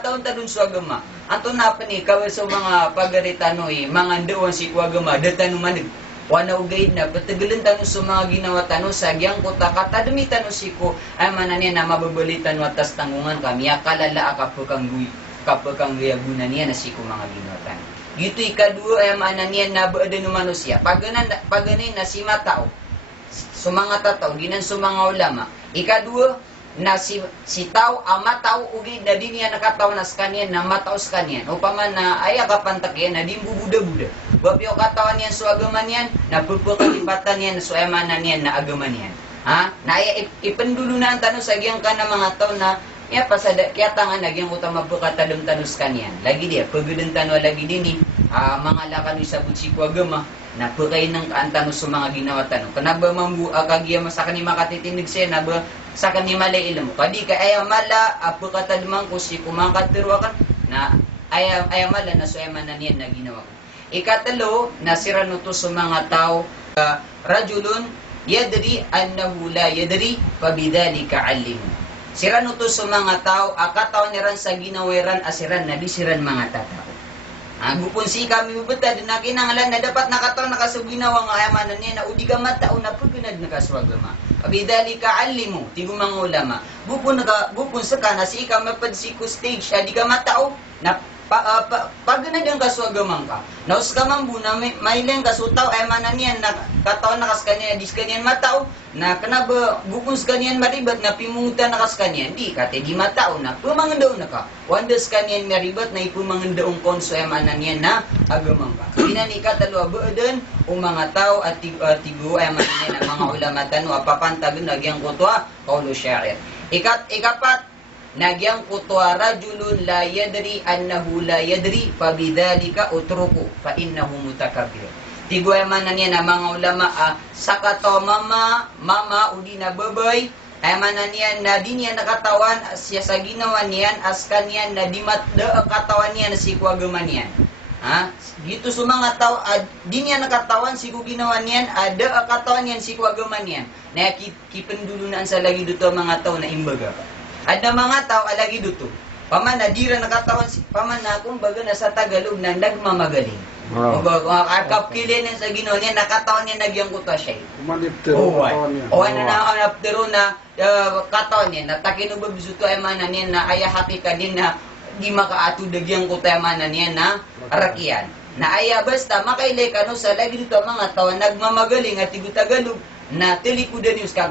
kataon ta dun sa agama. Ato na pa ni kawal sa mga pagaritanoy, mga doon si agama, datan manig. Wana ugay na, patagalan tano sa mga ginawa tano, sagyang ko takatadami tano si ko, ay mananiya na mababalitan watas tanggungan kami, akalala akapakang gayagunan niya na si ko mga ginawa tano. Dito ikadua ay mananiya na baada ng manusia. Paganay na si matao, sa mga tatao, ginan sa mga ulama. Ikadua, na si tao, matao, ugay na din niya nakataw na sa kanyan, na matao sa kanyan. Upama na ay akapantakyan, na din bubuda-buda. Bapyo katawan niyan sa agaman yan, na pupukalimpatan yan, sa emanan yan, na agaman yan. Ha? Na ay ipendulu na ang tanong sa giyang ka na mga tao na, ya pasada kaya tangan nagyang utang mapukatadam tanus kanyan. Lagi dia pagudan tanwa lagi dini mga lakan sa butsiko agama na pagay ng kaantanus sa mga ginawa tanong. Kanaba mambu akagiya masakan ni makatitinig siya na ba sa kanni malay ilam mo. Kadi ka ay mala apukatadman ko si kumakatirwakan na ay mala na suema na niyan na ginawa ko. Ikatalo nasira nuto sa mga tao rajulun yadri annahu la yadri fabidhalika alimu. Siran uto sa mga tao, akataw niran sa ginawiran, asiran na disiran mga tatao. Gupon si kami bubutad, na kinangalan na dapat nakataw nakasuginawa nga ayamanan niya, na udiga matao na pagkunad nakaswagama. Abidali ka alimu, tigo mga ulama. Gupon sa ka, na si ikaw mapadsiku stage, di ka matao, na pagkunad ang kaswagamang ka. Naus ka mambuna, may lang kasutaw, ayamanan niya, na kataw nakas kanya, dis kanyan matao, na kanaba bukos kanyan maribat na pimungutan na kas kanyan di kate di matao na pumangandaw na ka wandas kanyan maribat na ipumangandaong konso emanan yan na agamang ka binan ikatalo abadan o mga tao at tigo emanan yan na mga ulama tanu apapantagun nagyang kutwa kaulo syair ikapat nagyang kutwa rajulun la yadri annahu la yadri pabidhalika utruku fa innahu mutakabbir. Tigoy man na niya na mga ulama, sakato mama, udi na babay, ay man na niya na di niya nakatawan, siya sa ginawa niyan, as kanyan na di katawan niya na si kuwagaman niyan. Dito sa mga tao, di niya nakatawan, si ginawa niyan, ada katawan niyan, si kuwagaman niyan. Na kipendulunan sa lagi dito mga tao na imbaga. Ada mga tao, alagi dito. Paman na dira nakatawan, paman na kumbaga na sa Tagalog na nagmamagaling. Kapkilin sa Ginoo niya, nakatawan niya nagyang kuta siya. Kumaniptero katawan niya. O ano na anaptero na katawan niya, natakin ubab suto ay manan niya na ayahati ka din na di makaato dagyang kuta ay manan niya na rakian. Na aya basta makailay ka no sa lagi dito mga tawa nagmamagaling at Tagalog na tilikudan news ka.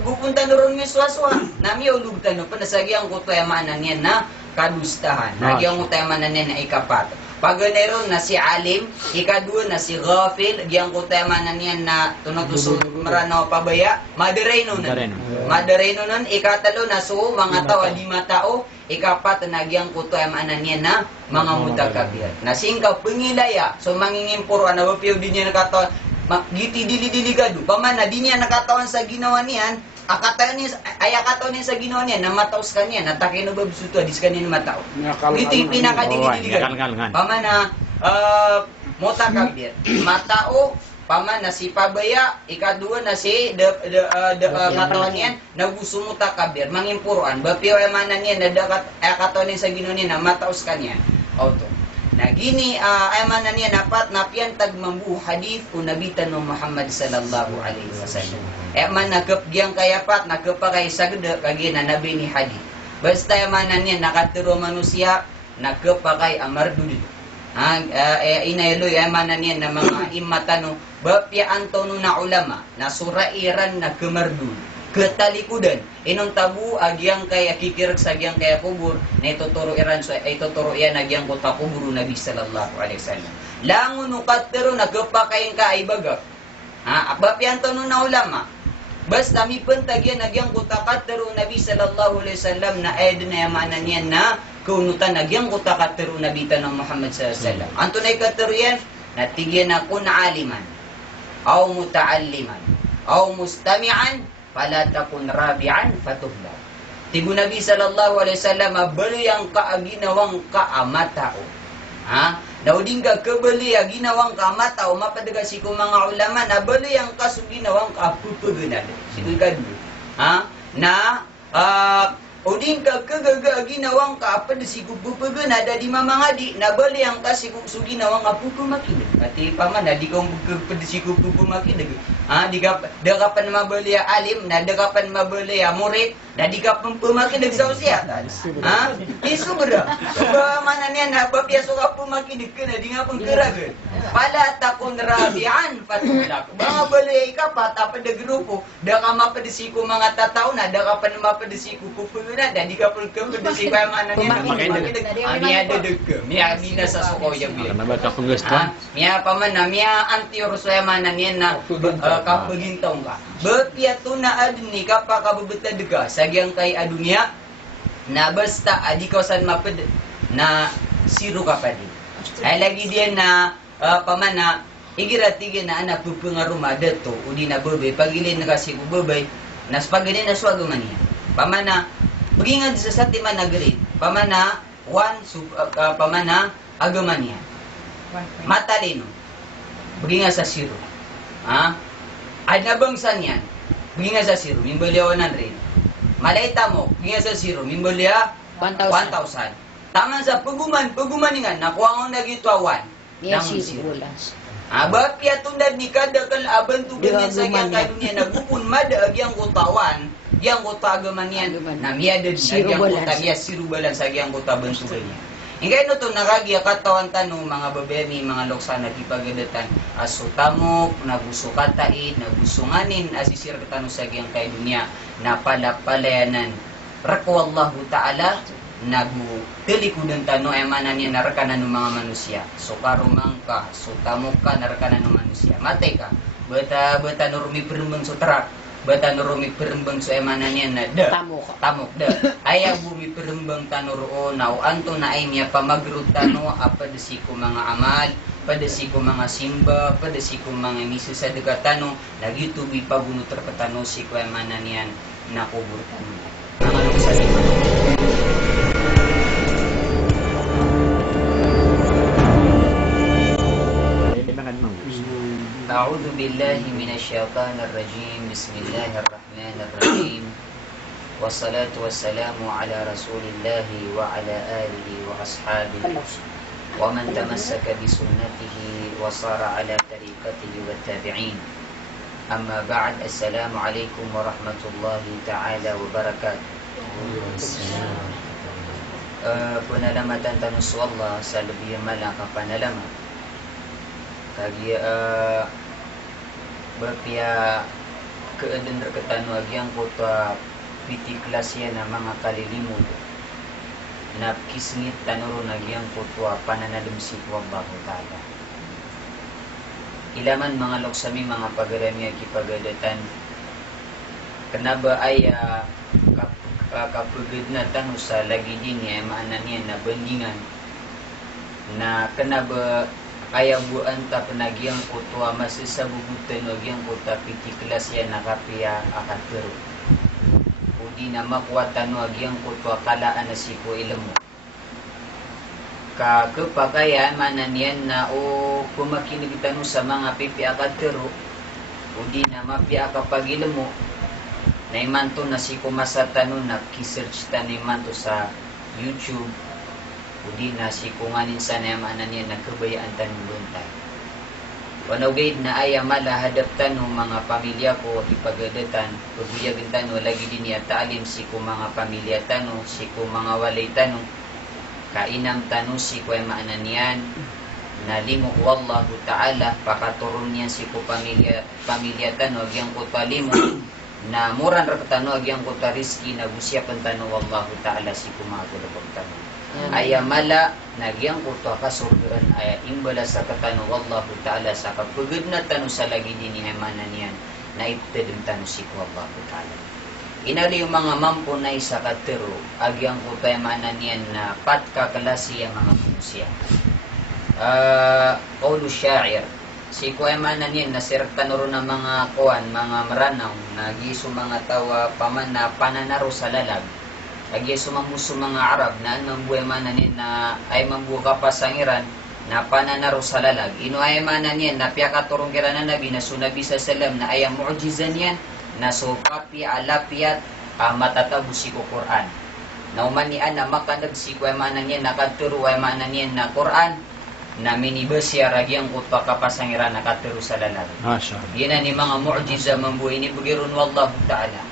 Gupunta na ron may swaswa. Nami ulug tanong pa nasagyang kuta ay manan niya na kadustahan. Nagyang kuta ay manan niya na ikapat. Paganaron na si alim, ikadua na si ghafil, giyang kutemanan niyan na tunutuso maranaw pabaya, madareno nun, ikatalo na so, mga tao, lima tao, ikapat na giyang kutemanan niyan na mga mutakabir. Nasingkaw, pangilaya, so mangingimpuro, nawapiyaw din niya nakatawan, giti dili-diligado, paman na di niya nakatawan sa ginawa niyan, akataon niya sa ginawa niya, na mataos ka niya, natake na babisuto, adis ka niya na matao. Ito yung pinakadilidiligan. Paman na, mutakabir. Matao, paman na si pabaya, ikadua na si katawan niya, naguso mutakabir, mangimpuruan. Bapiyo emanan niya, akataon niya sa ginawa niya, na mataos ka niya. Auto. Na gini emanan niya, napat napian tagmambu hadith o nabitan ng Muhammad sallallahu alaihi wasallam. Man nagkapgyang kayapat, nagkapakay sagda, kagi na nabi ni hadith. Basta emanan niya, nakatiro manusia, nagkapakay amardul. Inayloy emanan niya na mga imatano, bapya antono na ulama, na surairan na kemardul. Ketalikudan, inong tabu agyang kaya kikirag sa agyang kaya kubur, na ituturo yan agyang kota kuburu Nabi sallallahu alaihi wasallam. Langun ukatero nagkapakay ka ay bagak. Bapya antono na ulama, basta mi pentagyan nagyang kutakatero Nabi sallallahu alaihi wasallam na ayad na yamanan yan na kaunutan nagyang kutakatero Nabi tanong Muhammad sallallahu alaihi wasallam. Antunay katero yan, natigyan na kun aliman, aw mutaalliman, aw mustami'an, fala takun rabi'an fatuhla. Tigo Nabi sallallahu alaihi wasallam, bali ang kaaginawang kaamatao. Nauding ka kabali ginawang kamatao, mapadaga si ko mga ulama na bali ang kaso ginawang kapupugunan. Sikoy kadlo. Na Udin ka kagaga ginawang ka apa de sigu pupugan ada di mamangadi na bali ang ka sigu sugi nawang apu kumakinig. Ati paman di kong pede sigu pupu makinig. Di ka dekapan mabali alim na dekapan mabali murid na di ka pumakinig sa usia. Isu bera. Ba mana niyan na ba piaso ka pumakinig ka na di nga pang keragan. Pala takon rabian patulak. Ba bali ka pa tapad de grupo da ka mapede sigu mga tataw na dekapan mapede sigu pupu na di ka pun kepedesi pa mana ni mia ada dek mia bina sa suko yang bilang mia paman na mia anti urusaya mana ni na ka begintong ka bepia tuna adni kapa ka bebeta dega sagyang kay adunia na basta adi kawasan maped na siru ka pa din ay lagi dia na paman na igirati na anak pupungaruma dato udi na bebe pagilin na kasi bebe na spagani na swag man niya paman na Pagingad sa Satima Nagari, pamana, pamana, agamanya. Matalino. Pagingad sa Siro. Adnabangsan yan. Pagingad sa Siro, mimbaliawanan rin. Malayta mo, pagingad sa Siro, mimbalia 1,000. Taman sa pagumaningan, nakuha ang nagituawan. Yes, Siro. Bapia tundad ni kada kal aban tu ganyan sa yang kadunya nagupun mada agyang kutawan yang kota agaman yan na miada yang kota miya sirubalan sa yang kota bentugan niya. Ingay no to nakagya katawan tanong mga babeni mga loksa nagipagadatan asutamok nabusukatain nabusunganin asisir katano sa yang kadunya na palapalayanan rakwallahu ta'ala nagu telikudan tano ay mana niya narakanan ng mga manusia. So karumang ka, so tamok ka narakanan ng manusia. Matay ka. Bata nurumi perembang so terak. Bata nurumi perembang so ay mana niya na da. Tamok da. Ayaw bumi perembang tanuro now anto na ay niya pamagrut tano apa desi ko mga amal, padesi ko mga simba, padesi ko mga misa sa degatano, nagitubi paguno terpetano si ko ay mana niyan nakubur tano. Ang anong sa أعوذ بالله من الشيطان الرجيم بسم الله الرحمن الرحيم والصلاة والسلام على رسول الله وعلى آله وأصحابه ومن تمسك بسنته وصار على طريقته والتابعين أما بعد السلام عليكم ورحمة الله تعالى وبركاته Penalamatan tanus Allah sa lebih malang panalaman kagi bapia keadaan terketanu agyang kota piti klasya na mga kalilimod na kisngit tanuro nagyang kota pananadum si Allah Ta'ala ilaman mga loksami mga pagarami kipagadatan kenaba ay kapagad na tanu sa lagi din niya maanan niya na bandingan na kenaba kaya buan ta penagiang kutwa masih sabubutan agyang kota piti kelas ya nakapia akatero. Udi nama kuatan agyang kutwa kalaan na siko ilmu. Ka kepakayan mana niyan na kumakinig tanu sa mga pipi akatero. Udi nama pi akapagilmu. Naimanto na siko masatano na kisearch ta naimanto sa YouTube. Udi na si kunganin sa namanan niya nagkabayaan tanong luntay. Wanawgaid na ay mala hadap tanong mga pamilya ko ipagadatan. Pagbuyagan tanong lagi din niya taalim si ko mga pamilya tanong, si ko mga walay tanong. Kainam tanong si ko ay maanan niyan. Nalimu wallahu ta'ala pakaturun niyan si ko pamilya tanong agyang ko talimu. Na muran rakatano agyang ko tariski na gusyapan tanong wallahu ta'ala si ko mga kulabag tanong. Aya mala nagyang kuto kasurgan aya imbala sa katano wallahu ta'ala sa kapugod na tano sa lagi din ni hemanan yan na iptedem tano si wallahu ta'ala inali yung mga mampo na isa katero agyang kuto hemanan yan na pat kakalasi ang mga manusia qawlu syair si ko hemanan yan na sirtanuro na mga kuan mga maranaw nagiso mga tawa paman na pananaro sa lalag lagi sumamuso mga Arab na anong buhay mananin na ay mambuka pa sa Iran na pananaro sa lalag. Ino ay mananin na piyakaturong kira na nabi na sunabi sa salam na ay ang mu'jizan yan na so papi alapiat matatabusi ko Quran. Na umanian na makanag si kuya manan niya nakaturo ay manan niya na Quran na minibasya ragyang kutwa kapasangiran nakaturo sa lalaki. Masya Yan ni mga mu'jiza mambuhay ni bugirun wallahu ta'ala.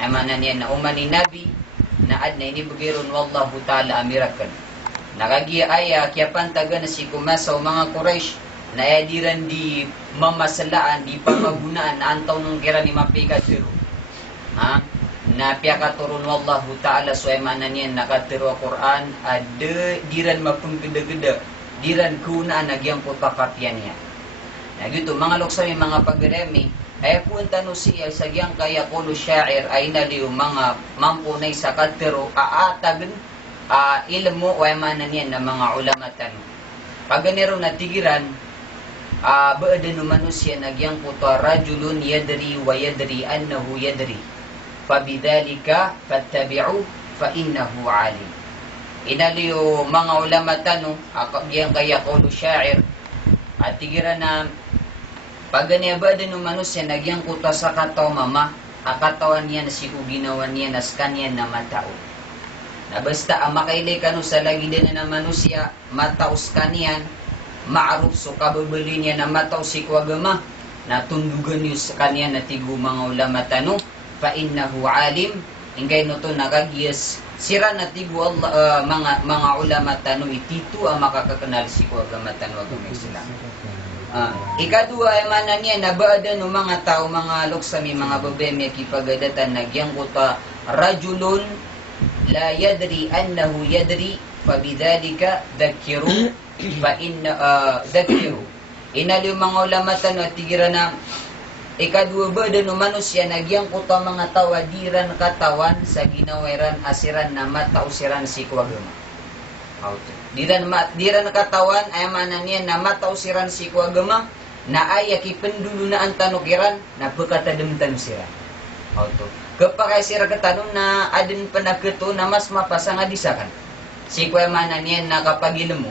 Ay manan niya na umani nabi na ad na ini bugirun wallahu ta'ala amirakan. Nakagiya aya kaya pantaga na si kumasaw mga Quraysh na ayadiran di mamasalaan, di pamagunaan na antaw nung kira ni mapikatiro. Ha? Na piyakaturun wallahu ta'ala so ay manan niya nakaturo Quran ada diran mapunggeda-geda diran kuna nagyang putapatian niya. Na gitu mga luksami mga pagdemi ay punta no siya sa gyang kaya kulo syair ay naliw mga mampunay sa katero aatagan ilmu o manan niya na mga ulama tano. Paganero na tigiran baada no manusia nagyang puta rajulun yadri wa yadri annahu yadri fabidhalika fattabi'u fa innahu alim. Inaliyo mga ulama tano yang kaya kulo syair at tigira na paganya ba din ng manusia nagyang kuta sa kataw mama akatawan niya na si uginawan niya na skanya na matao na basta makailay kanu sa lagi din na manusia mataos kaniyan maaruf so kababali niya na matao si kwagama na tundugan niyo sa kanya na tigo mga ulama tano fa innahu alim ingay no to nagagiyas sira na tigo Allah mga ulama tano ititu ang makakakanal si kwagama tano agama Islam. Ikadua ay manan niya na baada no mga tao mga luksami mga babemi kipagadatan nagyang kuta rajulun la yadri annahu yadri fabidhalika dhakiru fa inna dhakiru inali mga ulama tano tigira na ikadua baada no manusia nagyang kuta mga tao diran katawan sa ginaweran asiran na matausiran si kuagama. Diran katawan ay manan niya na matausiran si kuagama na ay kipendulu na ang tanukiran na pagkatadam tanusiran. Auto. Kapag sira katanong na adin panagkato na mas mapasa nga disakan. Si kuya manan niya na kapag ilmo.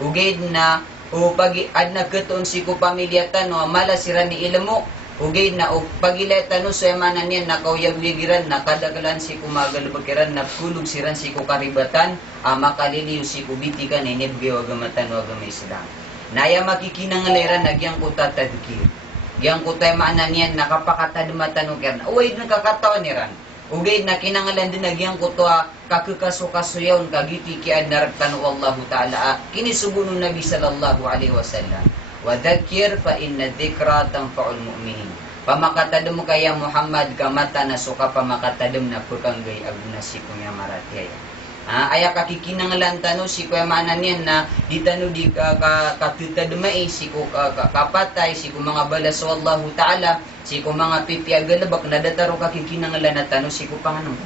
Ugid na o pag ad nagkatoon si ku pamilya tano mala sira ni ilmo. Ugid na o pagilay tano so manan niya na kauyag-ligiran na kadagalan si kumagalbakiran na kulog siran si ku karibatan makaliliw si kubitikan na inibigay wagamatan wagama Islam. Naya makikinangaliran nagyang kuta tadkir. Yang kuta maanan niyan nakapakatadmatan ukiran. Uway nakakatawan niran. Ugay na kinangalan din nagyang kuta kakukasukasoyaw kagiti kiad naraktan wallahu ta'ala. Kinisubuno Nabi sallallahu alaihi wasallam. Wadhakir fa inna dhikra tanfa'ul mu'minin. Pamakatadem kaya Muhammad kamata na suka pamakatadem na pagkanggay aguna si kuya maratiay. Aya kakikinanglan tano si kuya manan yan na di tano di katutadmay si ku kapatay si ku mga balas wallahu ta'ala si ku mga pipiagalabak na dataro kakikinanglan na tano si ku panganong.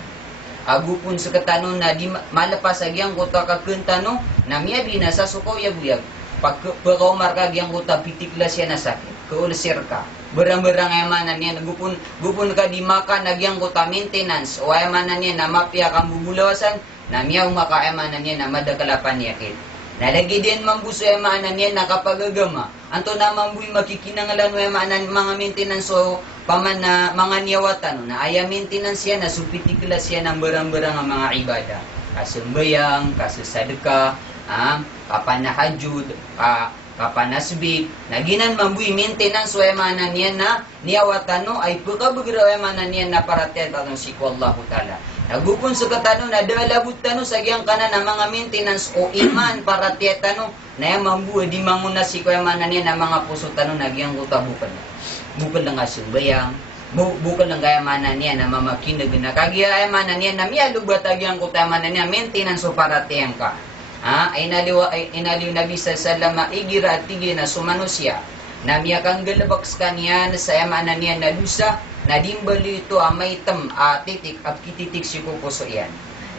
Agupun sa katano na di malapas agyang kuta kakentano na miyabi na sa sukaw yaguyag. Pagkaumar ka gyang kuta pitikla siya na sakit. Kaulasir ka. Berang-berang ay manan niya. Gupun ka di maka nagyang kuta maintenance. O ay manan niya na mapya kang bubulawasan. Na miyaw maka ay manan niya na madakalapan yakit. Nalagi din mambuso ay manan niya na kapagagama. Anto na mambuy makikinangalan ay manan mga maintenance o paman na mga niyawatan. Na ay maintenance siya na supitikla siya ng berang-berang ang mga ibada. Kasembayang, kasasadka, kapan na hajud, kapan na sbik, naginan mambuy maintenance o emanan niyan na niyawatano ay pagkabagira emanan niyan na paratiyan tatang siku Allah ta'ala. Nagupon sa katano na dalabot tano sa giyang kanan na mga maintenance o iman paratiyan tano na yung mambuy di manguna siku emanan niyan na mga puso tano na giyang kuta bukan. Bukan lang asimbayang, bukan lang kaya manan niya na mamakinag na kagaya manan niya na miyalubat agyang kuta emanan niya maintenance o paratiyan ka. Inaliw Nabi sallallahu igira at tigil na sumanusia na miyakang galabaks kanyan sa emanan niya na lusa na dimbali ito maitam titik at kititik si kupuso yan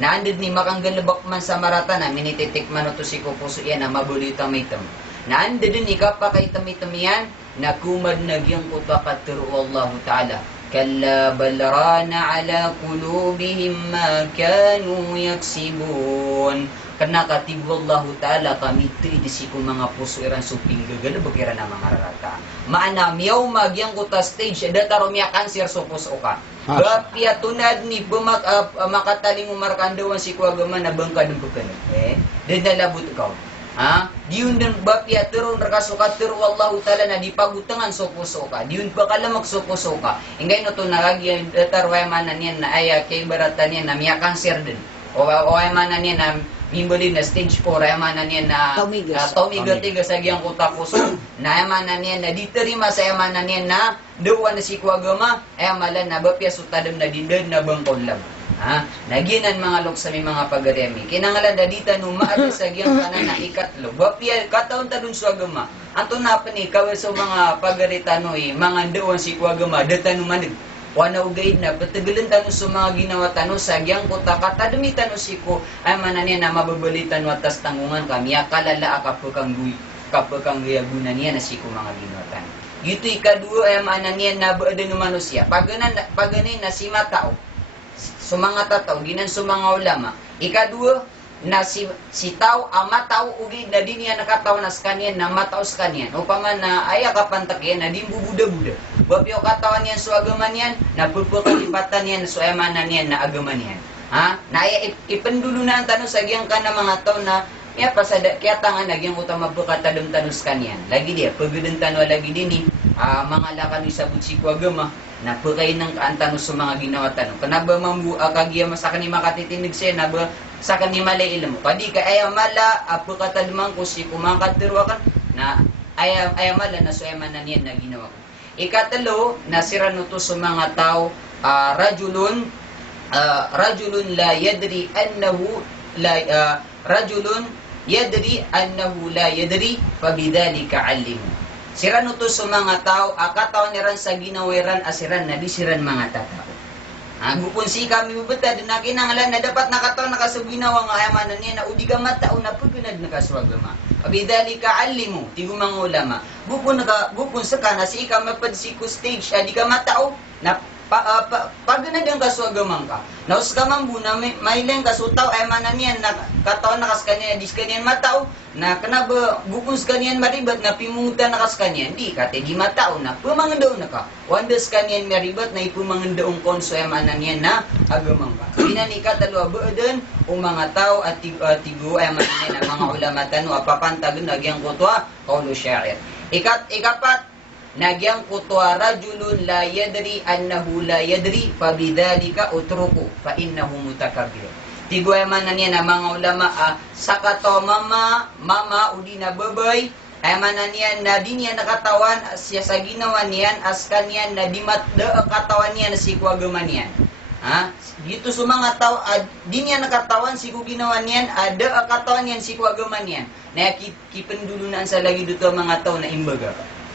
na andid ni makang galabak man sa marata na minititik man ito si kupuso yan na mabuli ito maitam na andid din ikapakay tamitam yan na kumad nagyang kutapatiro Allah ta'ala kalla balrana ala qulubihim ma kanu yaksibun Kena katibu Allah Ta'ala kami tri di siku mga puso iran suping gagala bakira na mga rarata. Maana miyaw magyang kuta stage ada taro miya cancer so puso ka. Bapia tunad ni makataling umarkandawan si kuagama na bangka ng pagkanag. Dan nalabot ikaw. Diun din bapia turun rakasuka turu Allah Ta'ala na dipagutangan so puso ka. Diun pakalamag so puso ka. Ingay no to nagagi tarway manan yan na ay kay baratan yan na miya cancer din. O ay manan yan na mimbali na stage 4 ay manan yan na tomiga sa giyang kuta puso na ay manan yan na diterima sa ay manan yan na duwa na si kuagama ay malan na bapia sutadam na dindan na bangkon lang. Naginan mga lok sa mga pagaremi. Kinangalan da dita no maada sa giyang kanan na ikatlo. Bapia kataon ta dun sa agama. Anto na pa ni kawal sa mga pagaritanoy, mga duwan si kuagama data no manig. Wana ugaid na patagalan tano sa mga ginawa tano sa giyang kuta katadumi tano siko ay mananya na mababalitan watas tanggungan kami akalala kapakang gayagunan niya na siko mga ginawa tano. Ito ikadua ay mananya na baada ng manusia. Paganay na si matao. So mga tataw, ginan sa mga ulama. Ikadua na si tao ang matao ugid na din niya nakataw na sa kanyan na matao sa kanyan. Upama na ay akapantak yan na din bubuda-buda. Bapyo katawan yan so agaman yan, na pupukatipatan yan so emanan yan na agaman yan. Na ay ipendulo na ang tanong sa giyang ka na mga tao na ya pasada kaya tangan nagyang utang mapukatadong tanong sa kanyan. Lagi dia, pagudang tanong lagi din mga lakan isabot si kuagama na pagkain ng kaantano sa mga ginawa tanong. Kanaba mambu kagiya masakan ni makatitinig siya na ba sa kanima malay ilam mo. Kadi ka ayamala apukatadumang ko si kumakatirwakan na ayamala na so emanan yan na ginawa ko. Ikatalo, nasira nuto sa mga tao, rajulun la yadri annahu rajulun yadri annahu la yadri fabidhalika alimu. Sira nuto sa mga tao, akataon niran sa ginawiran asiran na disiran mga tatao. Gupon si kami bubata din na kinangalan na dapat nakataon nakasuginawa nga ayamanan niya na udi ka matao na pagpinad nakaswagama. Abidhalika alimu, tigo mga ulama. Gupon sa kana si ika mapadsiko stage, di ka matao na pagganad ang kaswagamang ka. Naus ka mambuna, may lang kasutaw ayamanan niya na kataon nakas kanya, dis kanyan matao na kanaba gupon sa kanyan maribat na pimunta nakas kanyan, di kate di matao na pumangandaw na ka. Wandas kanyan maribat na ipumangandaong konso ayamanan niya na agamang ka. Binani ka talo abadan o mga tao at tigo ayamanan niya na mga ulama tano apapantagan nagyang kutwa kaulo syair. Ikapat nagyang kutwa rajulun la yadri annahu la yadri fabidhalika utruku fa innahu mutakabbir. Tigoy man na niya na mga ulama sakato mama udi na babay ay man na niya na di niya nakatawan siya sa ginawa niyan as kanyan na dimatda katawan niya na si kuagaman niyan. Dito sa mga tao di niya nakatawan si ginawa niyan ada katawan niyan si kuagaman niyan. Na kipendulunan sa lagi dito mga tao na imbaga.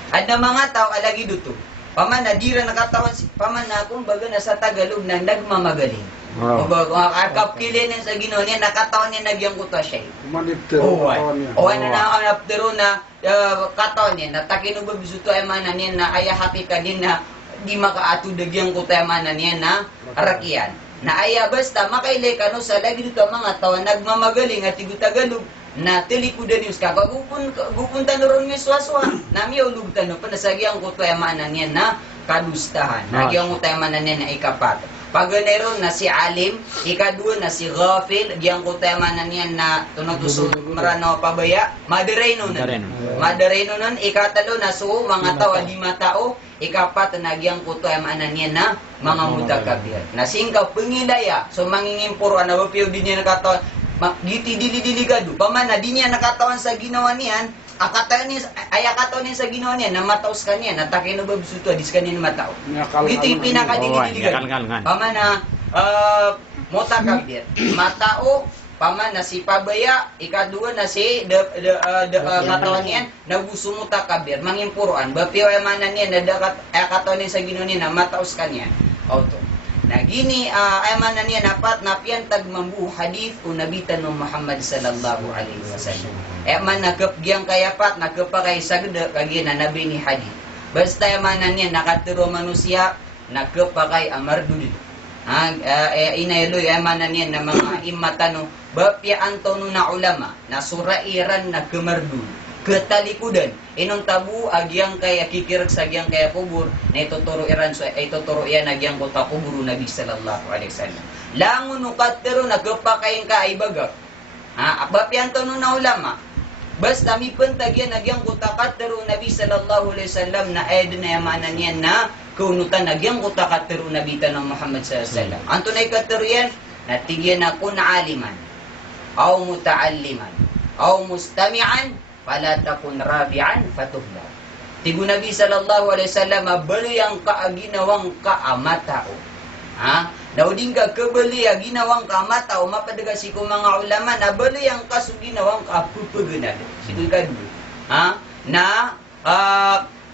Ada mga tao alagi duto. Paman na dira nakatawan si paman na kung baga na sa Tagalog na nagmamagaling. O baga kapkilin sa Ginoo niya nakatawan niya nagyang kuta siya. Maniptero katawan niya. O ano na maniptero na katawan niya natakin ug bisuto ay manan niya na ayahati ka din na di makaato dagyang kuta ay manan niya na rakian. Na aya basta makailay kano sa lagi dito mga tao nagmamagaling at Tagalog na tilikudan news ka gupunta ron may swaswa nami ulug tano panasagyang ko tayamanan niya na kadustahan nagyang ko tayamanan niya na ikapat paganero na si alim ikadua na si ghafil gyang ko tayamanan niya na tunutuso marano pabaya madereno nun ikatalo na so mga tao di matao ikapat nagyang ko tayamanan niya na mga mutakabir na singkaw pengilaya so mangingimpuro na bapiyo din niya nakataon dili-dili-diligado. Paman na di niya nakatawan sa ginawa niyan, akataon niya sa ginawa niyan, na mataos ka niya, natakay na babisuto, adis ka niya na matao. Dito yung pinaka-dili-diligado. Paman na, motakabir. Matao, paman na si pabaya, ikadua na si katawan niyan, naguso motakabir, mangimpuruan. Bapiyo ay manan niya, akataon niya sa ginawa niya, na mataos ka niya. Auto. Nagini ay man na niya napat napian tagmambu hadith o nabitan ng Muhammad sallallahu alaihi wasallam. Man nagapgyang kayapat nagkapakay sagda kagi na nabi ni hadith. Basta man na niya nakaturo manusia nagkapakay amardul. inayloy amanan yan na mga imatano bapya antono na ulama na surairan na kemerdul ketalikudan inong tabu agyang kaya kikirag sa agyang kaya kubur na ituturo iyan agyang kota kuburu Nabi sallallahu alaihi wasallam langun ukatero na kapakain ka ay bagak bapya antono na ulama basta mi pentagyan agyang kota katero Nabi sallallahu alaihi wasallam na ayad na amanan yan na kunutan nagyang kuta katero Nabi tanong Muhammad sallallahu alaihi wasallam. Anto na ikatero yan, natigyan na kun aliman, aw mutaalliman, aw mustami'an, fala takun rabi'an fatuhla. Tigo Nabi sallallahu alaihi wasallam, bali ang kaaginawang kaamatao. Nauding ka kabali ang ginawang kaamatao, mapadaga si kong mga ulama, na bali ang kasuginawang kapupugunan. Siko'y kadul.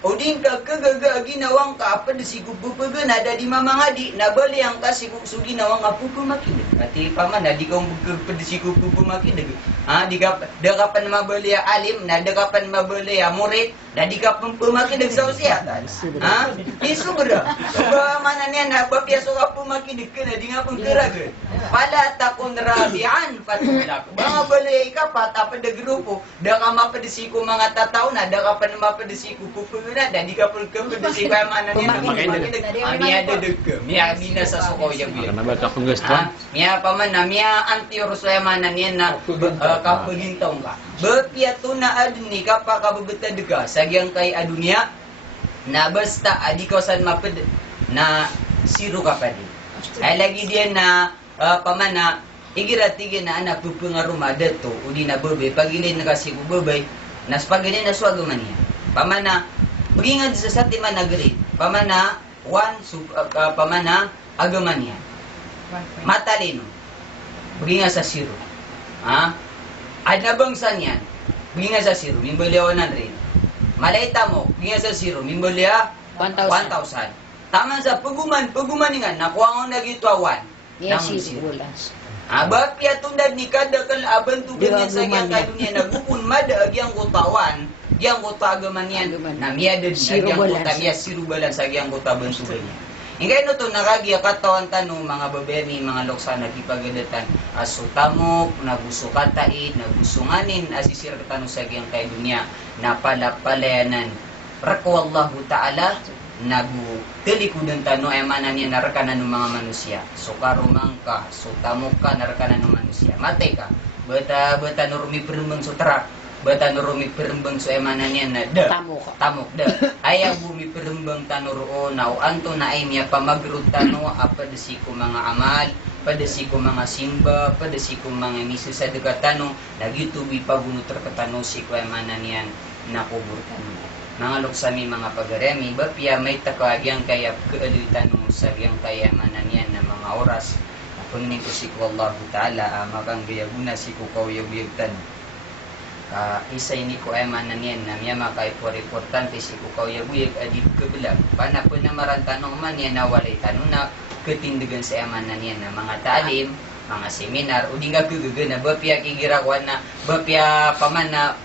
Uding ka kagaga ginawang ka apa si kupupugan ada di mamangadi na bali ang ka si ginawang apupu makinig ati paman na di kong si kupupu makinig di ka dakapan mabali alim na dakapan mabali murid na di ka pemakinig sa usiatan isu beda ba mana niya na papya so apu makinig ka na di nga pang keraga pala takon rabian patulak mga bali ka patapa de grupo daka mapadisi ko mga tataw na dakapan mapadisi ko kupupu na di ka pun kempedisi pa mana niya miya dedek miya bina sa suko ya biya miya paman na miya anti urusaya mana niya na kapagintaw ka bapya tuna adni kapakababata dega sagyang kay adunia na basta adi ko san maped na siru ka pa din ay lagi dia na paman na igiratigin na anak pupungaruma dato udi na bebe pagilin na kasi bebe nas pagilin na swagaman niya paman na magingad sa satima nagri pamana pamana agaman niya matalino magingad sa siro adnabangsan yan magingad sa siro mimbaliawanan rin malaita mo magingad sa siro mimbalia 1,000 taman sa paguman nga nakuha ang nagitwawan yes bulas bapya tundad ni kada kan abantu ganyan sa gyang kadunya nagupun mada agyang kutawan gyang kota agaman yan na miya de agyang kota miya sirubalan sa gyang kota bantugan niya ingay no to nakagya katawan tanong mga babemi mga loksa nagipagadatan asutamok nagusukatait nagusunganin asisir tanong sa gyang kay dunya na palapalayanan rako Allahu taala nagu telikudan tano ay manan niya narakanan ng mga manusia so karumang ka so tamok ka narakanan ng manusia matay ka bata nurumi perembang so terak bata nurumi perembang so ay manan niya na tamok da ayaw bumi perembang tanuro na anto na ay miya pamagrut tano apadasi ko mga amal padasi ko mga simba padasi ko mga misi sa degatano nagitubi paguno terkatano si ko ay manan niya nakubur tano mga luksami mga pagaremi bapya may takagyang kaya kaalitan mo sa gyang kaya manan yan na mga oras na panginin ko si Wallahu ta'ala makang gayaguna si kukawyag-yagtan isa ini ko ay manan yan na miya makaipor-importante si kukawyag-yag adik kabilang pana po na marantanong man yan na walay tanong na katindigan sa amanan yan na mga talim mga seminar o di nga gagagana bapya kigirakwan na bapya paman na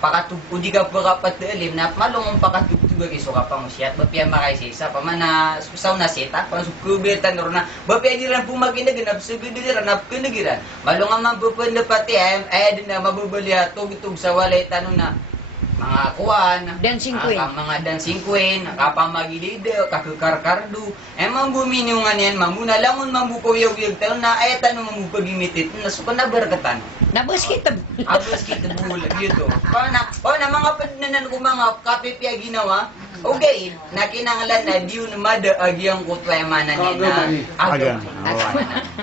pakatug udi ka pakapat elim na malong pakatugtug iso ka pamusyat bapya makay sa pamana susaw na seta pa sukubetan na bapya diran pumaginag na subidiran na kinagiran malong ang mabupan pati ay din na mabubaliya tugtug sa walay tanong na mga kuwan dancing queen mga dancing queen kapamagilid kakukarkardu emang buminyungan yan mamuna langon mambukoyog-yog tanong na ay tanong mamupagimitit nasuko na berkatan nabos kita bula gitu. Paano mga padnanan ko mga kapipya ginawa? Okay, nakinanglan na diyon mada agyang kutwaymanan niya na agam.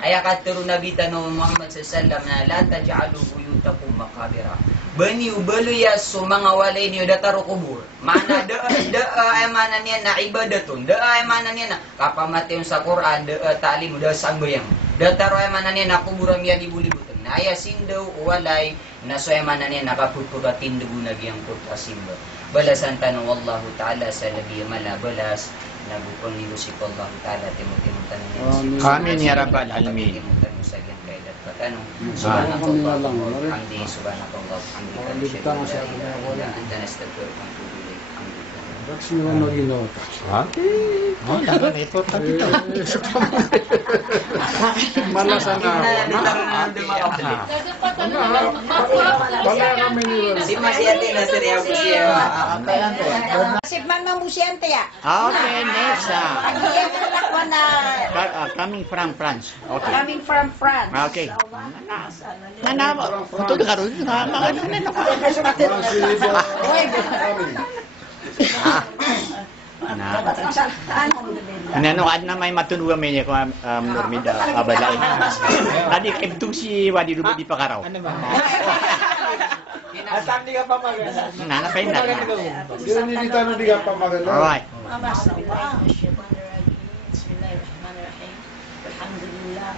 Aya katuro nabita no Muhammad sallallahu alaihi wasallam na la taj'alu buyutakum maqabira. Bani ubaluya so mga walay niyo dataro kubur. Mana aymanan niya na ibadatun. Aymanan niya na kapamatiyon sa Quran ta'lim da sambayang. Dataro aymanan niya na kuburam ya libu-libu. Aya sindaw walay na soyamanan niya nakapupagatin dugunag yung kurtasimba. Balasan tanong wallahu ta'ala sa labi malabalas nagupang nilusip wallahu ta'ala timutan niya. Amin ya rabbal alamin. Timutan mo sa gyan kaidat patanong. Subhanakallah hamdi subhanakallah hamdi. Anta nastagfir kang tuloy. Vaccino Marinota. Okay. Oh, tama na ito. Malasan na ako. Bala kami nila. Si Masyate na seriya ko siya. Si Mama Musiante ya. Okay, next. Ang anak ko na Coming from France. Okay. coming from France. Okay. Ito ka rin. Nanood na may matunuwa may niya kung normida kabalay. Tadi kaibtong si Wadi Rubo di Pakaraw. Asam di ka pa magana. Nanapay na. Hindi kita na di ka pa maganda. Alright. Bismillahirrahmanirrahim. Alhamdulillah.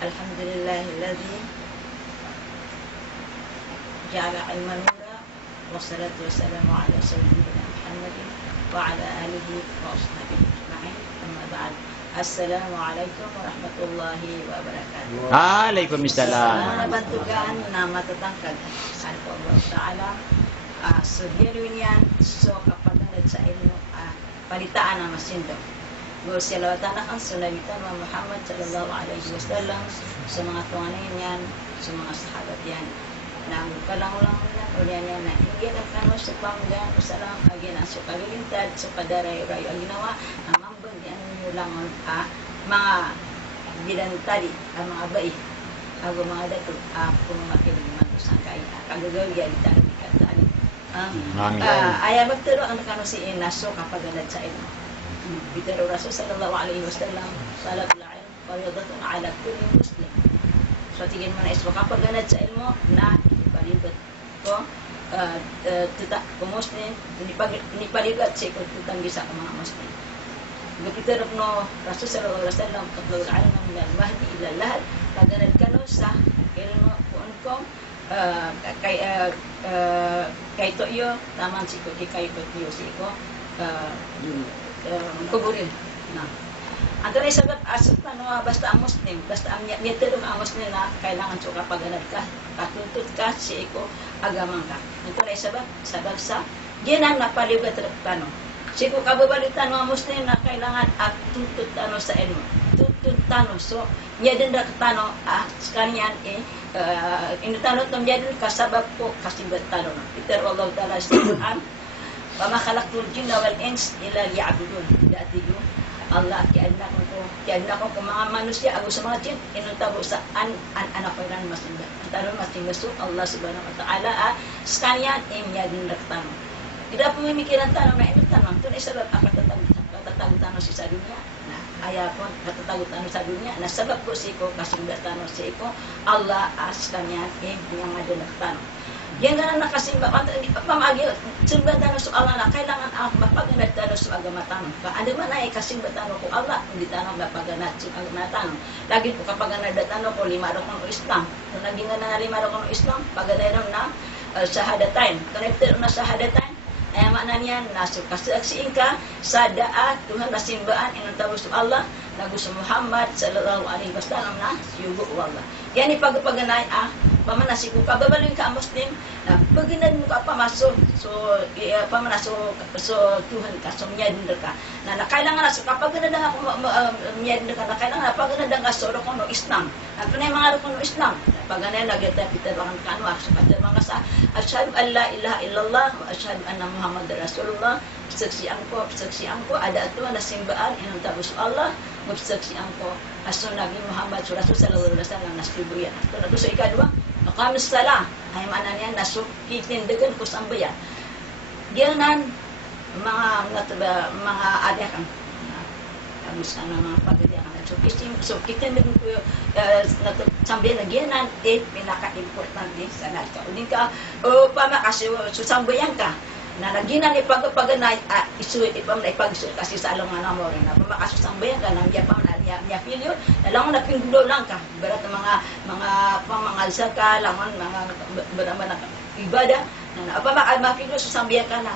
Alhamdulillahilladzi ja'ala ilman nura wassalatu wassalamu ala sayyidina Muhammadin wa ala alihi wa ashabihi ajma'in. Amma ba'd. Assalamualaikum warahmatullahi wabarakatuh. Waalaikumsalam. Nabantugan na matatangkad sa Allah Ta'ala. So, ganoon yan. So, kapag sa inyo, palitaan na masindo. Salawatan na kang sunabitan wa Muhammad sallallahu alaihi wasallam sa mga tunganin yan, sa mga sahabat yan. Nang kalang-lang na ulian yan na hindi na kano sa panggan o salang agin ang sukalilintad sa padaray-ray ang ginawa ang mambang yan nyo lang mga bilantadi ang mga bai ako mga dato kung makiligman sa kaya kagagawya itang ikatali ayaw magturo ang kano si Inaso kapag alad sa ino Bitaro Rasul sallallahu alaihi wasallam salatul ilm faridatun ala kulli muslim. So tingin mo na iswa kapag ganad sa ilmo na ipalibot ko tuta ko muslim inipalibat sa ikot tutang bisa ko mga muslim. Bitaro no Rasul sallallahu alaihi wasallam tatlul ilm min al-mahdi ila al-lahad kaganad kano sa ilmo ko kay toyo taman si ko kay toyo si ko kuburin na. Anto na sabat asot na basta ang Muslim, basta ang nitulong ang Muslim na kailangan so kapag anad ka, katuntut ka, si iko agamang ka. Anto na sabat sa ginang napalibat tano. Si ko kababalitan ang Muslim na kailangan at tuntut tano sa eno. Tuntut tano so niya din ra tano kanyan inutano to niya din kasabab ko kasibat tano. Peter Allah Taala sa Quran وما خلقت الجن والإنس إلا ليعبدون. Dati yun, Allah, kiadna ko mga manusia, ako sa mga jin, inutabo sa anak ko ilan masinda. Ang tanong masinda so, Allah subhanahu wa ta'ala, sekalian, imyadin raktano. Tidak pemimikiran tanong na inutanong, ito na isabab ang katatagutan sa dunia. Ayaw ko, katatagutan sa dunia, nasabab ko si ko, kasindatan si ko, Allah, sekalian, imyadin raktano. Yan nga na nakasimba, pamagil, simbatan so Allah na kailangan ako mapaganat tanong sa agamatanong. Ano man ay kasimbatano ko Allah, hindi tanong mapaganat sa agamatanong. Lagi po kapaganat tanong ko, 5 rakong Islam. Kung naging na 5 rakong Islam, paganayon na sahadatain. Connected na sahadatain, ay makna niyan, nasukasaksiin ka sa daat, Tuhan na simbaan, inuntaw sa Allah, nagusto Muhammad sallallahu alaihi wasallam na siyugo Allah. Yan ipagpaganay pamanasi ko kababalin ka Muslim na paginan mo ka pamasok so pamanaso so Tuhan ka so miyadin ka na kailangan na so kapag ganadang ako miyadin ka na kailangan na pag ganadang ka so no Islam at kanay mga no Islam pag ganay nageta Peter bang kanwa sa pater mga sa asyhadu an la ilaha illallah wa asyhadu anna Muhammadar Rasulullah saksian ko ada Tuhan na simbaan inang tabus Allah saksian ko asun Nabi Muhammad Rasul sallallahu alaihi wasallam nasribuyan ito na to sa ikadua Maqamis salah ay mana niya nasukitin degan ko sa bayan. Diyanan mga ada kan. Kamus kana mga pagdiya kan. So kitin degan ko sambil nagianan pinaka importante sa nato. Udin ka pamakasyo so sambayan ka. Na naginan ipagpaganay isu ipagsu kasi sa along nga mo rin na pamakaso sambayan ka nang diya pa niya pilyo lang na pinggulo lang ka berat mga pamangalsa ka langon mga berama ibadah na apa mapilo sa sambayan ka na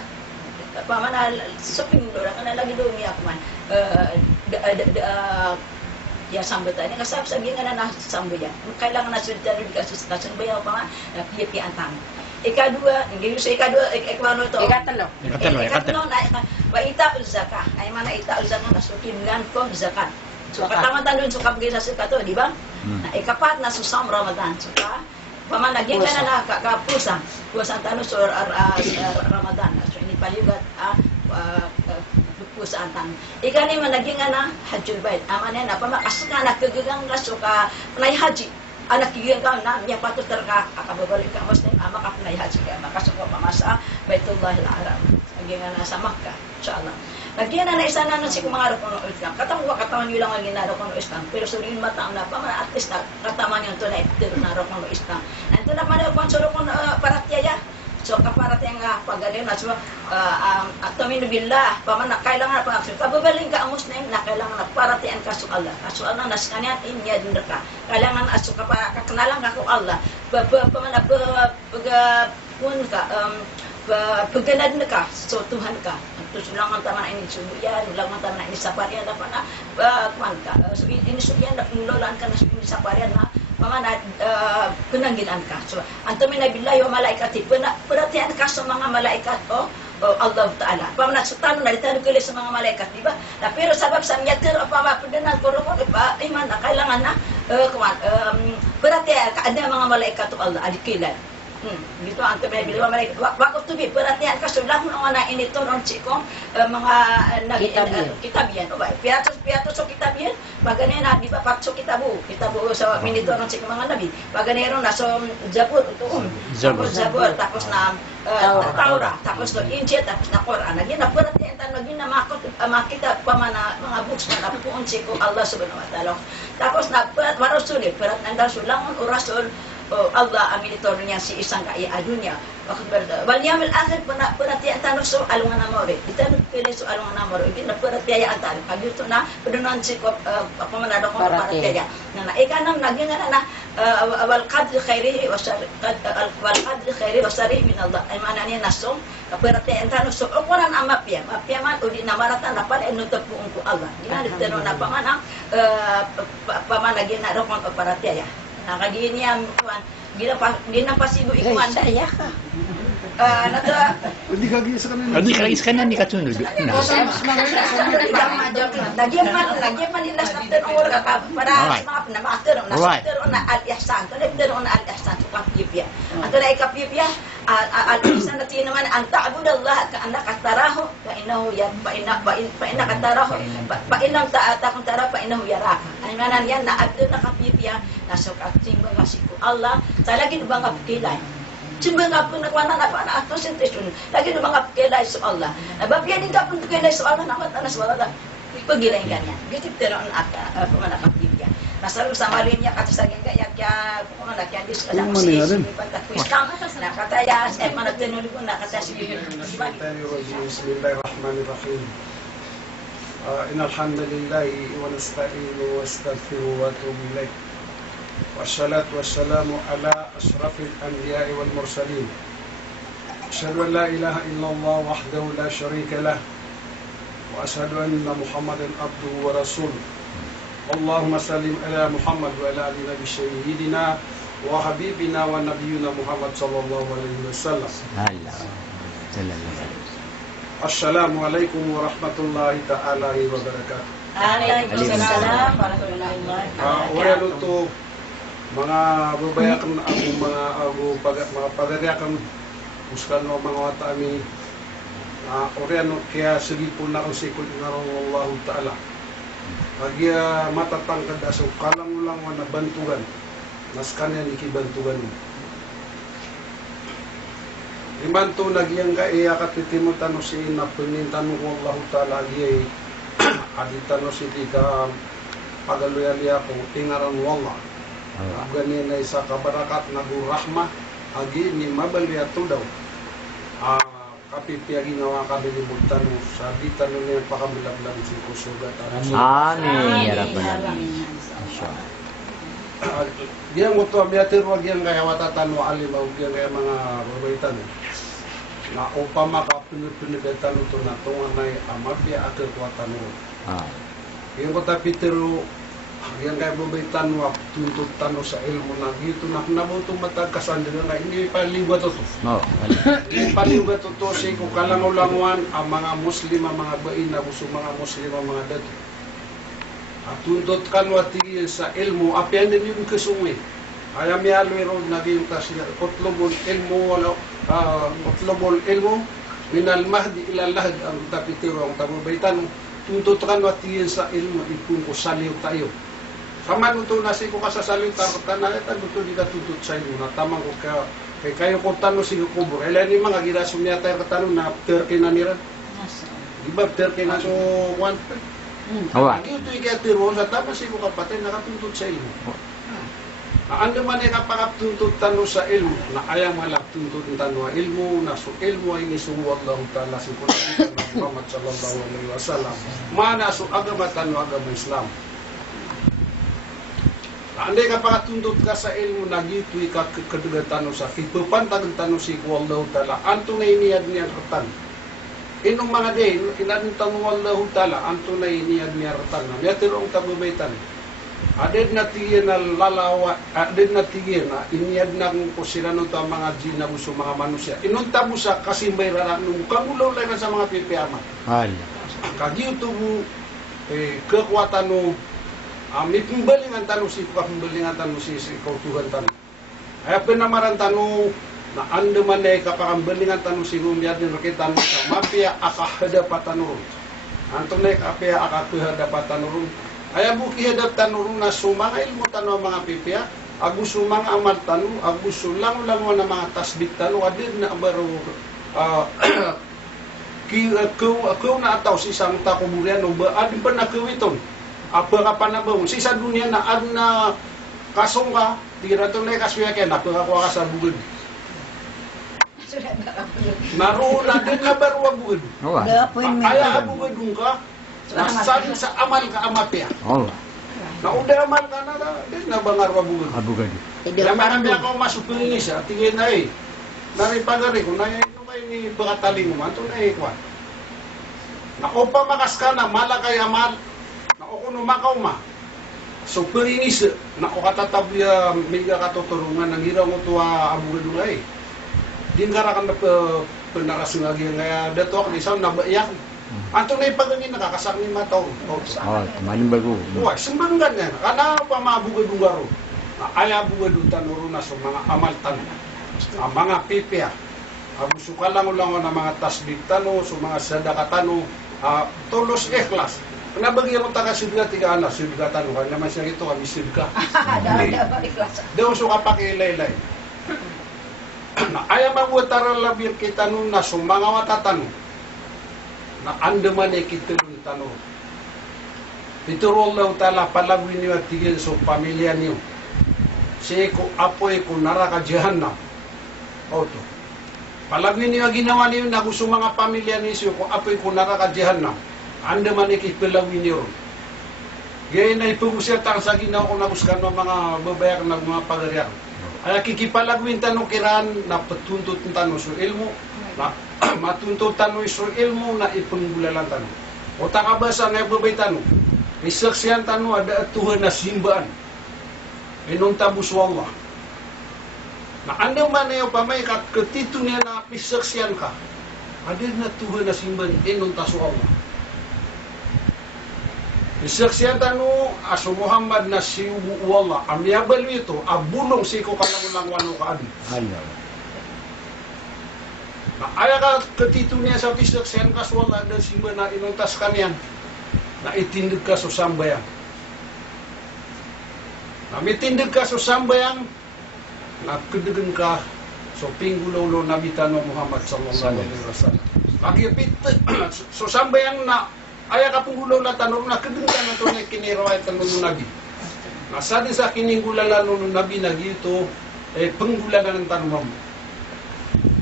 pamana sa pinggulo lang na lagi do niya man ya sambatan ni kasab-sabi nga na sambayan kailangan na sultan di kasus kasun bayaw pa na pipi antang Ikadua, hindi sa ikadua to. Ikatalo. Ikatlo na wa itaul zakah. Ay mana itaul zakah na sukimlan ko zakat. So katamatan dun sukap gisa sa kato, di ba? Na ikapat na susam Ramadan. So pamanagyan ka na kapusa. Pusa tano so Ramadan. So ini paligat pusa tan. Ikani managyan na hajjul bait. Amane na pamakas ka na kagigang kaso ka panay haji. Anak kiyan ka na niya patut terka akababalik ka muslim ama ka panay haji ka makasok ka pamasa Baitullahil Haram. Agyan na sa Makkah. Inshallah. Lagyan na isa na si kumangarap ko ng Islam. Katawan nyo lang ang ginarap ko ng Islam. Pero suliin mataang na pa, at least katama nyo ito na itinarap ko ng Islam. Ito na pa na kung suro ko paratyaya. So kaparatya nga pagaling na so atamin billah pamana kailangan pa action kababaling ka ang muslim na kailangan na paratyan ka sa Allah kaso Allah nas kanyan inya din ka kailangan aso ka para kakanalan ka ko Allah pamana pun ka pagganad na ka so Tuhan ka terus ulang ang tama ini subuyan ulang ang tama ini saparian dapat na kuan ka so ini subuyan dapat nulolan ka na ini saparian na pamana penanggilan ka so antum billahi wa malaikati perhatian ka sa mga malaikat Allah Ta'ala pamana sultan na dito kili sa mga malaikat di ba pero sabab sa miyatir apa pedenan ko iman na kailangan na perhatian ka ada mga malaikat Allah adikilan gitu antum billahi wa malaikati waktu tu perhatian ka sudah mga ini turun cikong mga kitabian piatos so kitabian bagana na di ba patso kitabu sa minito ng cikong mga nabi bagana na so Zabur ito Zabur tapos na Taurat tapos na Injil tapos na Quran lagi na perhatian tan lagi na makita pamana mga books na napuon cikong Allah subhanahu wa taala tapos na rasul perhatian rasul langon rasul Allah amilitor niya si isang kaiadunya waktu wal yamil akhir perhatian tanong so alungan namore itanong pili so alungan namore hindi na perhatian atan kagito na pedunan si pamanado ko perhatian na ikanam naging na wal qadri khairihi wa sharri wal qadri khairi wa sharri min Allah ay mananya nasong perhatian tanong so ukuran amapya man udi namaratan na pala inutup ko Allah ina dito na pamanagin na ro kon perhatian nakagini ang kuan ginapasibo ikuan Saya ka. nato Hindi ka gisa ka na. Hindi kalagis ka na, hindi ka tunod. lagyan man ilas na tenor ka para mga pinamaster na al-ihsan to na al-ihsan to kapipya ato na ikapipya al-ihsan na naman ang ta'budallah ka annaka tarahu fa innahu fa innaka tarahu fa illam ta'ata kun tara fa innahu yaraka ay manan yan na abdo na kapipya nasok at timbang asiku Allah talagi bang kapilay Simbang apa nak mana nak anak atau sentison lagi tu bangap kelai so Allah. Bapak ni tak pun kelai so Allah nak anak suara pergi lain kan ya. Gitu teron apa mana kapia. Pasal sama lainnya kata saya enggak ya mana kian dis ada sih nah kata ya mana tenun pun nak kata sih. Bismillahirrahmanirrahim. Innal hamdalillah wa nasta'inu wa nastaghfiruh wa atubu ilaih. Wassalatu wassalamu ala asrafil anbiya'i wal mursalin. Asyhadu an la ilaha illallah wahdahu la syarika lah wa asyhadu anna Muhammadan abduhu wa rasuluh. Allahumma sallim ala Muhammad wa ala ali nabi sayyidina wa habibina wa nabiyyina Muhammad sallallahu alaihi wasallam. Assalamualaikum warahmatullahi ta'ala wabarakatuh. Waalaikumsalam warahmatullahi wabarakatuh. Wala luto mga babayakan ako mga pagagayakan uskan no mga wata ami oriano kaya sigipon na ang sikod ng Allah Ta'ala agya matatangkad aso kalang lang na bantugan mas kanya ikibantugan mo imanto nagyang kaya katitimutan no si na pinintan mo Allah Ta'ala agya aditan no si tika pagaluya ko tingaran wallah ganin na isa kabarakat na burahmah agi ni mabaliyatu daw kapipya ginawa ka bilibutan mo sa ditan niya pakabilablang si kusugat Amin ya rabbal alamin. Diyan mo to abiyatir wag yan kaya watatan mo alimaw yan kaya mga babaitan na upama ka pinipinibetan ito na tungan na amabya akil watan mo yung ko tapitiro Yang kaya babaitan wak tuntut tano sa ilmu na dito na nabutong matagkasan din nga hindi paliwa to. Oh, Hindi paliwa to si ko kalangulanguan ang mga Muslim, ang mga bain na gusto mga Muslim, ang mga dato. At tuntut kan watigil sa ilmu, apian din yung kasungi. Ayam yalo ron naging tasya, utlobol ilmu, minal mahdi ilal lahad ang tapitiro ang tababaitan. Tuntut kan watigil sa ilmu, ipun ko saliw tayo. Kaman ito nasi ko kasasaliw tarutan na ito ito di ka tutut sa inyo na tamang ko kaya kayo ko tanong si kubur. Ilan yung mga ginasong niya tayo katanong na terke na nira. Diba terke na so one. Awa. Ito yung kaya tiro sa tamang si ko kapatid nakatuntut sa inyo. Ando man ay kapakatuntut tanong sa ilmu na ayaw malak tuntut tanong ilmu na so ilmu ay isuwa Allah ta'ala si Muhammad sallallahu alaihi wasallam. Mana so agama tanong agama Islam. Andai ka pakatundot ka sa ilmu na gito'y kadagatan sa kipapantag tanong si Allah Ta'ala anto na iniyad niya ratan inong mga day inadong tanong Allah Ta'ala anto na iniyad niya ratan na niya tirong tababaitan aded na tigyan na lalawa aded na tigyan na iniyad na kung sila nung mga jina gusto mga manusia inong tabo sa kasi may rarang nung kamulaw lang sa mga pipiama kagito mo kekuatan mo may pembalingan tanong si pembalingan tanong si kautuhan tanong. Ay penamaran tanong na anda man ay kapambalingan tanong si rumiyad din rakitan sa mapia akahadap tanong. Anton ay kapia akahadap tanong. Ay buki hadap tanong na sumanga ilmu tanong mga pipia, agus sumanga amal tanong, agus sulang-lang na mga tasbih tanong adin na baro kau na ataw si samta kemudian ba adin pa na kawiton. Apa na ba sisa dunia na adna kasong ka tira to na kasya kaya apa ka sa bugod naroon na din na barwa bugod kaya bugod ka nasan sa amal ka amapya na udah amal ka na din na bangarwa bugod naman ako masupili siya tingin na naripagari ko na yun kayo ni bakataling mo ito na kwa na opa makas ka na malakay amal kuno makaw ma so perinis na o katatabya mega katoturungan nang iraw mo tuwa abugay din karakan na penarasungagi nga dato ako isang nabayak anto na ipagangin nakakasak ni mataw maling bago wa sembanggan yan kana pa mabugay bungaro aya bugay tanuro na so mga amaltan ang mga pipya abu sukalang-ulang na mga tasbih tano so mga sadakatano tulos ikhlas. Nabagi ako taga sudga tiga anak sudga tanuhan naman siya ito kami sudga. Daw so kapakilaylay. Na ayaw magwataran labir kita nun na sumanga watatan na andaman ay kitilun tanong. Pituro Allah Ta'ala palagwin niyo at tigil so pamilya niyo. Siya ko apoy ko naraka jahannam. Oto. Palagwin niyo ginawa niyo na gusto mga pamilya niyo ko apoy ko naraka jahannam. Anda man ikipilawin niyo. Gaya na ipugusya tang sa ginawa ko nabuskan ng mga babayak ng mga pagariyak. Ay kikipalagwin tanong kiran na patuntut tanong so ilmu na matuntut tanong so ilmu na ipenggulalan tanong. O takabasa na babay tanong. Isaksiyan tanong ada Tuhan na simbaan. Inong tabus wallah. Na anda man na yung pamay ka ketito niya na pisaksiyan ka. Ada na Tuhan na simbaan inong tasu Allah. Isaksiyan tanu aso Muhammad na siyubu wallah amyabal ito abulong siko kalang wano kaadi. Na aya ka ketito niya sa isaksiyan ka wallah dan simba na inuntas kanyan na itindig ka so sambayang. Na mitindig ka so sambayang na kedegan ka so pinggulolo Nabi Tano Muhammad sallallahu alaihi wasallam. Lagi so sambayang na aya kapunggulo na tanong na kedengkan na ito na kiniraway tanong ng Nabi. Nasadi sa kiningulalan ng Nabi na gito, penggulanan ng tanong mo.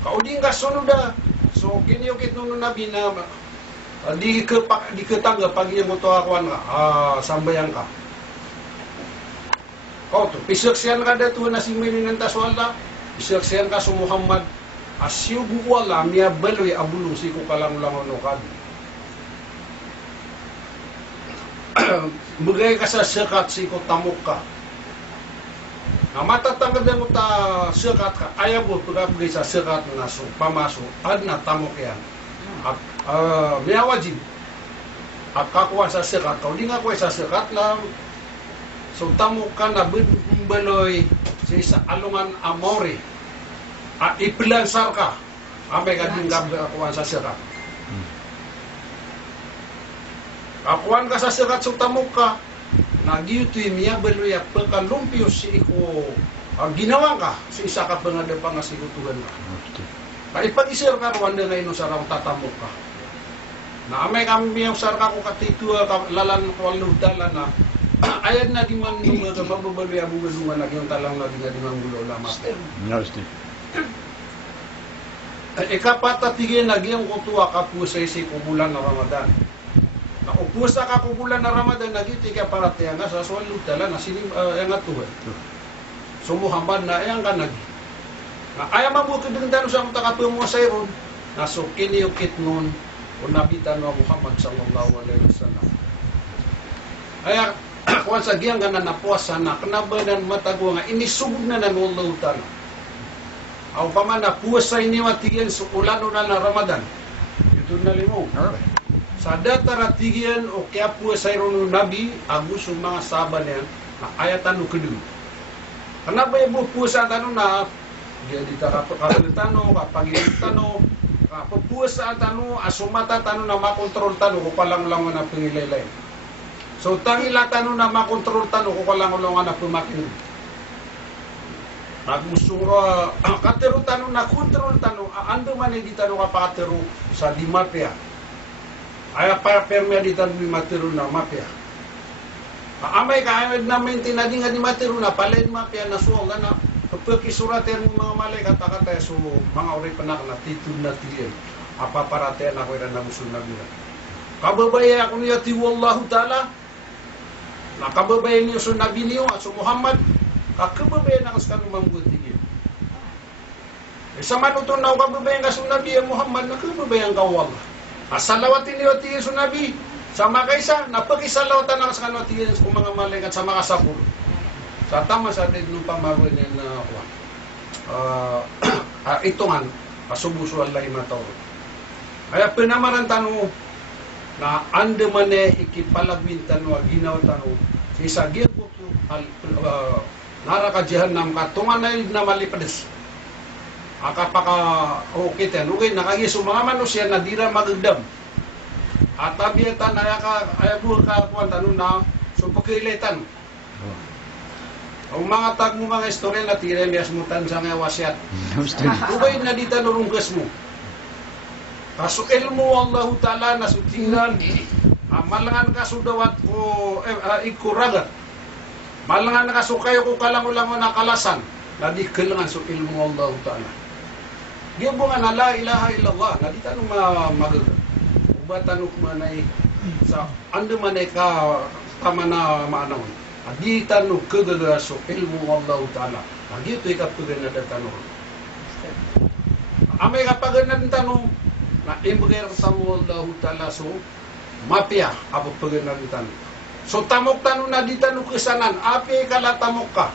Kauding ka sunod na, so kiniyukit ng Nabi na di ketangga pag iya mo to akuan ka, sambayan ka. Kau to, pisaksiyan ka dito na si Mininan Taswalda, pisaksiyan ka sa Muhammad, asyubu wala, miya baloy abulong si ko kalang-langon no kadi. Bagay ka sa sekat si ko tamok ka. Na matatanggap mo ta sekat ka, ayaw mo pagkabagay sa sekat na so, pamaso, ad na tamok yan. At may wajib. At kakuha sa sekat ka, hindi nga kuha sa sekat lang. So tamok ka na baloy sa isa alungan amore. At ipilansar ka. Amay ka din kakuha sa sekat. Kakuan ka sa sekat sa tamok ka, nagyutoy miya baloy at pagkalumpyo si iko ginawa ka sa isa ka pangada pa nga sigutugan ka. Kaya pag-isir ka, wanda na ino sa rang tatamok ka. Na amay kami miyaw sar ka kung katitua lalan walong dala na ayad na di man nung mababaloy abubulungan na yung talang na di nga di man gulo lamas. Ikapatatigin na giyang kutuwa kapusay si kubulan na Ramadan. Na upusa ka kubulan na Ramadan nagiti ka paratiyan nga sa swalong dala na sinim yang atuan. Sumuhamban na yang kanag. Na ayaw mabukid ng dano sa mga takatuwa mo sa iron na so kiniyukit nun o nabitan wa Muhammad sallallahu alaihi wasallam. Ay kuan sa giyang nga napuasa na kanabanan matagwa nga inisugod na nanulong tala. Aw pamana puasa ini matigen sa ulano na Ramadan. Ito na limo. Sa datara tigen o kaya puasa iron nabi agus mga saban yan na ayatan no kedua. Kenapa ibu puasa tanu na dia ditakapakalitano kapagilitano puasa tanu asumata tanu na makontrol tanu ko palang-lang na pangilay. So tangila tanu na makontrol tanu ko palang-lang na pumakin. Nagmusuro katero tanu na kontrol tanu ando man di tanu kapatero sa di mapya. Aya para permia di tanu di matero na mapya. Amay ka ayod na maintain na di nga di matero na palain mapya na suong na pagkisuratin ng mga malaikat akatay so mga uri panak na titud na tiyan apaparaten ako ira na musul na bila kababay ako niya tiwallahu ta'ala na kababay niyo so nabi niyo at so Muhammad kakababay na kaskan mambutigin sa manuton na kababay nga so nabi Muhammad na kababay ang kawal asalawatin niyo tiyan so nabi sama kaysa napakisalawatan na kaskan tiyan sa mga malaikat sa mga sapul. Sa tama sa din nung pamagoy niya na itungan kasubuso alay mataw. Kaya pinamaran tanu na ande mane ikipalagwin tanu ginaw tanu isa gyud naraka jahannam katungan na malipedes. Akapaka okay ten okay nakagiso mga manusia na dira magagdam. At tabiatan aya buha ka kuan tanu na sumpakilitan. Ang mga tag mo mga istorya na tira miyas mutan sa nga wasyat. Ubay na di tanurunggas mo. Kaso ilmu Allah Ta'ala na sutingan. Malangan ka sudawat ko ikuragat. Malangan ka sukayo ko kalangulang na kalasan. Nadi kailangan so ilmu Allah Ta'ala. Gibo nga na la ilaha illallah. Nadi tanong magagat. Ubatan ko manay sa ando manay ka tama na maanaw. Adi tanu kegagaso ilmu Allah Ta'ala. Agito ikapagana da tanu. Amay kapagana da tanu na imbagay sa Allah Ta'ala so mapya apo pagana da tanu. So tamok tanu na di tanu kesanan api kala tamok ka.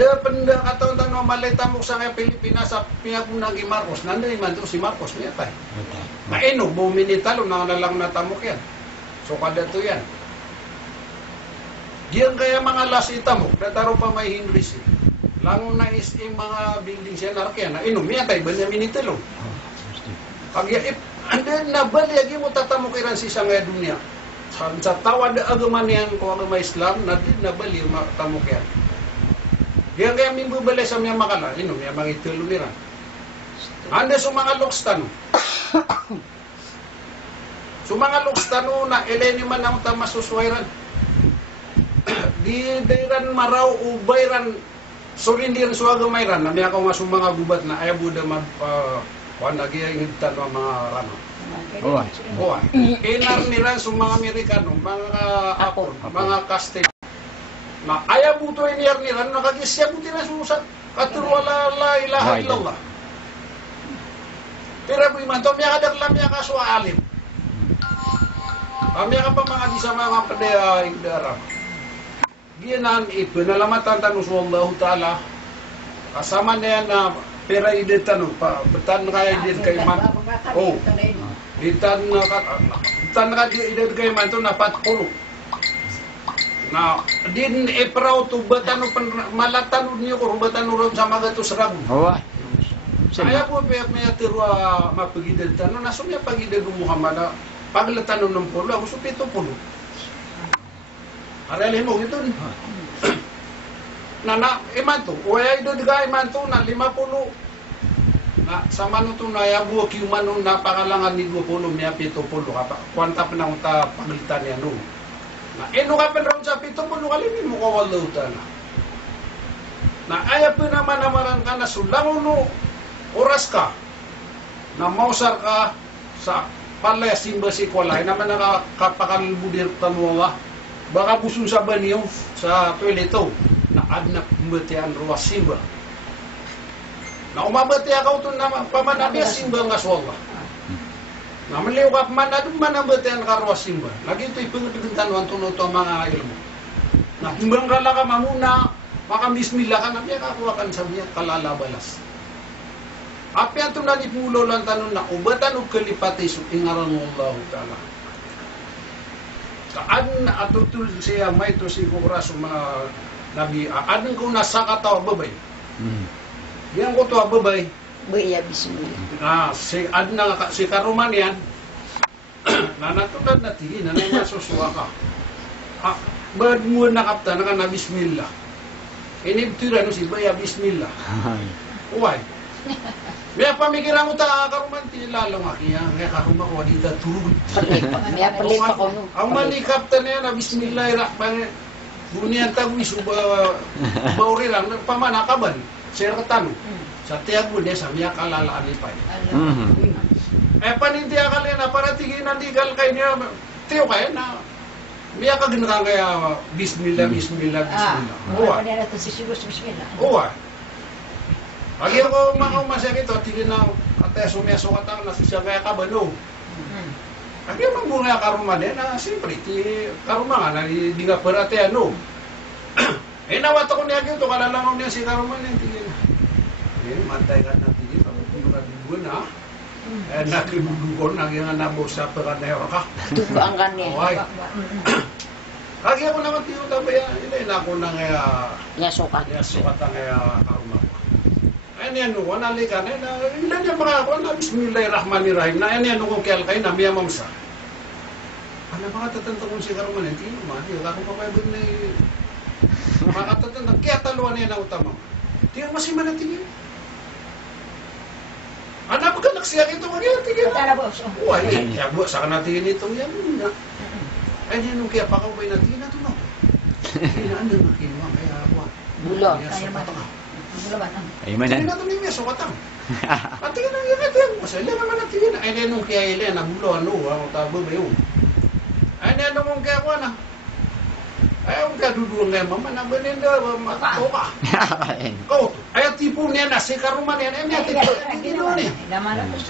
Da penda atau tanu malay tamok sa Pilipinas sa pinaguna gi Marcos. Nanday man to si Marcos niya tay. Maino buminitalo na lang na tamok yan. So kada to yan. Diyan kaya mga lasita mo, nataro pa may Hinris. Lang na is mga building siya narkya na inom, yan tayo ba niya minitilo? Agya, and then nabalyagi mo tatamukiran si isang dunia. Sa tawad agaman yan kung agama Islam, nabali matamukyan. Diyan kaya mimbubalay sa mga makala, inom, yan mga itilo nila. Ande sa mga lokstan. Sa mga lokstan na eleni man ang tamasuswairan. Di dairan maraw ubayran surindiran suwaga mayran na may ako nga mga gubat na ayaw buda kuan lagi ang higtan mga rano. Owa. Inar nila sa mga Amerikano, mga apor, mga kastek. Na ayaw buto iniyar nila nakagisya buti na susat katurwala la ilaha illallah. Pero bu iman to miya kadak lam miya kaswa alim. Kami ka pa mga di sa mga padaya igdara. Ginan ipinalamatan tanong sa Allah Ta'ala. Kasama na yan na pera idin tanong pa. Betan kaya idin kay man. Oh. Itan ka idin kay man to na 40. Na din ipraw to batano malatan niyo ko batano ron sa mga to serag. Oh. Saya po may tirwa mapagidan tanong na sumya pagidan ng Muhammad paglatan ng pulo ako supito pulo. Aralin mo ito ni. Na iman to, waya ito diga iman to na 50. Na sama no to na yabu kiuman no napakalangan ni 20 miya 70 kapa. Kwanta pa nang ta paglitan niya no. Na eno ka pa ron sa 70 kalimi mo ko wala na. Na aya pa naman namaran ka na sulangon no oras ka na mausar ka sa palaya simba si kwalay naman nakakapakalbudir tanwa baka busun sa banyo sa toileto na adnak mbetian ruas simba na umabati ako to na pamanabya simba nga swalla na maliw ka manadum manabetian ka ruas simba lagi ito ipinagpigintan wanto no to mga ilmo na timbang rala ka mamuna maka bismillah ka na biya kakuwakan sa biya kalalabalas. Apa yang tunda di pulau lantanon na ubatan o kalipati so ingaran Allah Ta'ala. Kaan atutul siya may to si Kuras mga nabi. Adin ko nasa kataw babay. Yan ko to babay. Buya bismillah. Na si adin na si karuman yan. Na natulad na tingin na nasusuwa ka. Bad mo nakapta na bismillah. Inibtira no si baya bismillah. Uway. May pamikiran mo ta karuman ti lalo nga kaya karuma ko dita turun. May palit pa ko no. Ang manikap ta na bismillahirrahmanirrahim. Bunian ta mi suba bauri lang pamanakaban. Sir katan. Sa tiag mo de sa miya kalalaan ni pay. Paninti akal na para tiginan digal kay niya. Tiyo kay na miya ka ginaka kaya bismillah. Wala na to si bismillah. Uwa. Agi ako mga umasakit o, tigil na ate sumeso ka tang nasisya kaya kabalo. Agi ako mga karuman na siyempre, karuman nga, di nga perate ano. Nawat ako niya ito, kalalangaw niya si karuman yan, tigil na. Mantay ka na tigil, kapag nagbubuan ha. Nakibubuan, nagyang nabo sa peranero ka. Tugaan ka niya. Agi ako naman tiyo tabaya, ilayin ako na nga, Yasukat. yasukat na nga karuman ko. Ay niyan no, nalika na ilan yung mga ako na bismillahirrahmanirrahim na yan no kung kaya kayo na miya mamsa. Ano mga tatanda kong si karuman hindi naman, hindi ako pa kayo na mga tatanda, kaya taluan na yan ang utama. Tingnan masih manatingin. Anak ka naksiyak ito kanya, tingin. Tara boss. Uy, kaya buwa sa kanatingin ito yan. Ay niyan no, kaya pakaway natingin na ito no. Kailangan na makinuha, kaya ako. Bulo. Kaya sukat ka. Ay man. Tingnan natin niya, sukatang. At tingnan ang yan. Masaya naman natin yan. Ay, nung kaya ilan, nagulo, ano, ang tabo ba yun? Ay, nung kaya ko na. Ay, ang kaduduan ngayon, mama, nabaninda, matato ka. Kau, ay, tipo niya na, si karuman yan, ay, niya, tipo, hindi doon eh.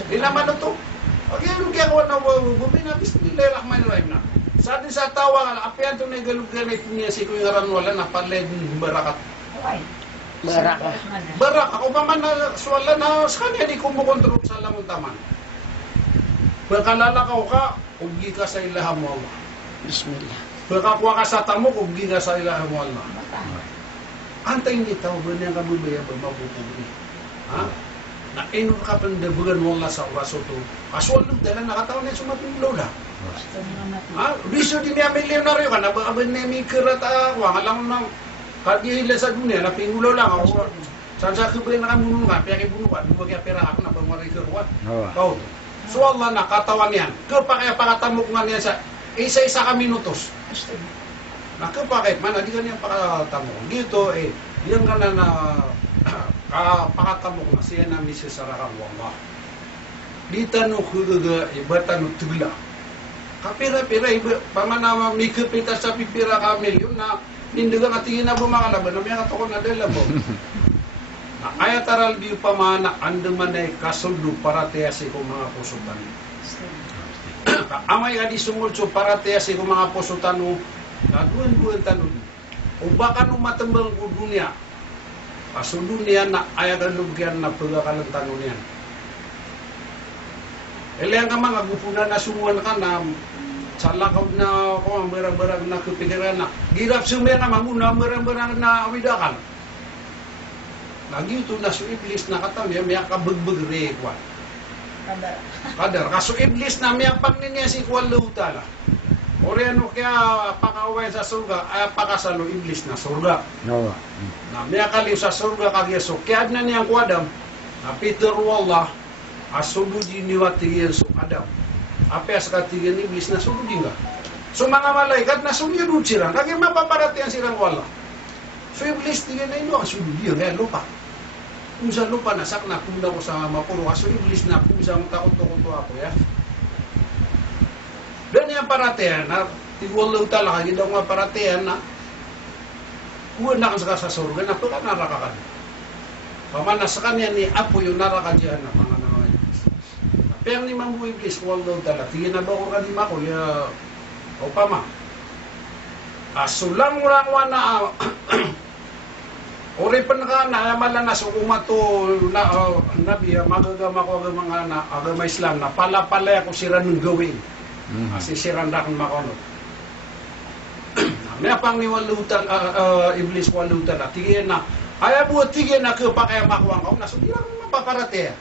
Ilaman na to. Okay, nung kaya ko na, bumina, bismillahirrahmanirrahim na. Sa atin sa tawa, apian to na galugan ay punya si Kuya Ranwala na paled barakat. Barak. Barak, ako pa man na swala na sa kanya, di kumukontrol sa lamang taman. Pagkalalakaw ka, ugi ka sa ilaha mo Allah. Bismillah. Pagkakuha ka sa tamo, ugi ka sa ilaha mo Allah. Antayin kita, ba niya kabubaya ba mabupugni? Ha? Na ino ka pandabugan mo Allah sa oraso to. Kasual nung dala nakataon na sumatong lola. Ha? Biso di niya milyonaryo ka, nabaaban niya may kirata, wang alam nang kagihila sa dunia, napingulo lang ako. Saan sa kubay na kamunong nga, kaya kibunuan, di ba kaya pera ako na bang marikirwan? Kau to. So Allah na katawan yan. Kapag pakatamok nga niya sa isa-isa ka minutos. Nakapakit man, di ka niya pakatamok. Dito diyan ka na pakatamok na siya na misi sarakang wala. Dito no kugaga, ibata no tugla. Kapira-pira, pamanama may kapita sa pipira ka milyon na nindigan at tingin na bumakalaban na may katokon na dala mo. Ayat aral di pamana andaman ay kasuldo para tiyasi ko mga pusutan. amay adi sumulso para tiya si mga puso tanu, naduan-duan tanu. O baka nung matambang ko dunia, paso dunia na ayagan lugyan na pagkakalang tanu niyan. Eliang ka mga gupunan na sumuan ka na sa lakaw na ang barang-barang na kepikiran na girap sumya na mamuna barang-barang na awidakan. Lagi ito na so iblis na kataw niya may kabagbag rekwan. Kadar kaso iblis na may pangnin niya si Kuala Utala. Ore ano kaya pakaway sa surga ay pakasalo iblis na surga. No. Na may kaliw sa surga kagya so kaya na niyang kuadam na Peter wallah asubudi niwatiyan so Adam. Apa as katigan iblis na subudi nga. So mga malaikat na sumiyod sila kagya mapaparatihan silang wala. So iblis tiyan na ino ang subudi nga lupa. Kung sa lupa nasak na kung ko sa mapuro kaso iblis na kung sa taon-taon ako ya. Dan yang paratihan na tigwalaw talaga hindi daw nga paratihan na kuha na ka sa surga na pala narakakan. Pamanasakan yan ni Apo yung naraka dyan na mga naman. Pero ni Mambu Iblis, walaw talaga. Tingin na ba ko kanima ko, ya, o pama. Sulang-lang wana, ori pa na malanas umato na nabi, magagama ko ang mga agama Islam na pala-pala ako sira ng gawin. Kasi siranda kang makono. May pang ni walutan, Iblis walutan na, tingin na, ay buat tingin na kapakaya makuwang ka, naso di lang mapaparate.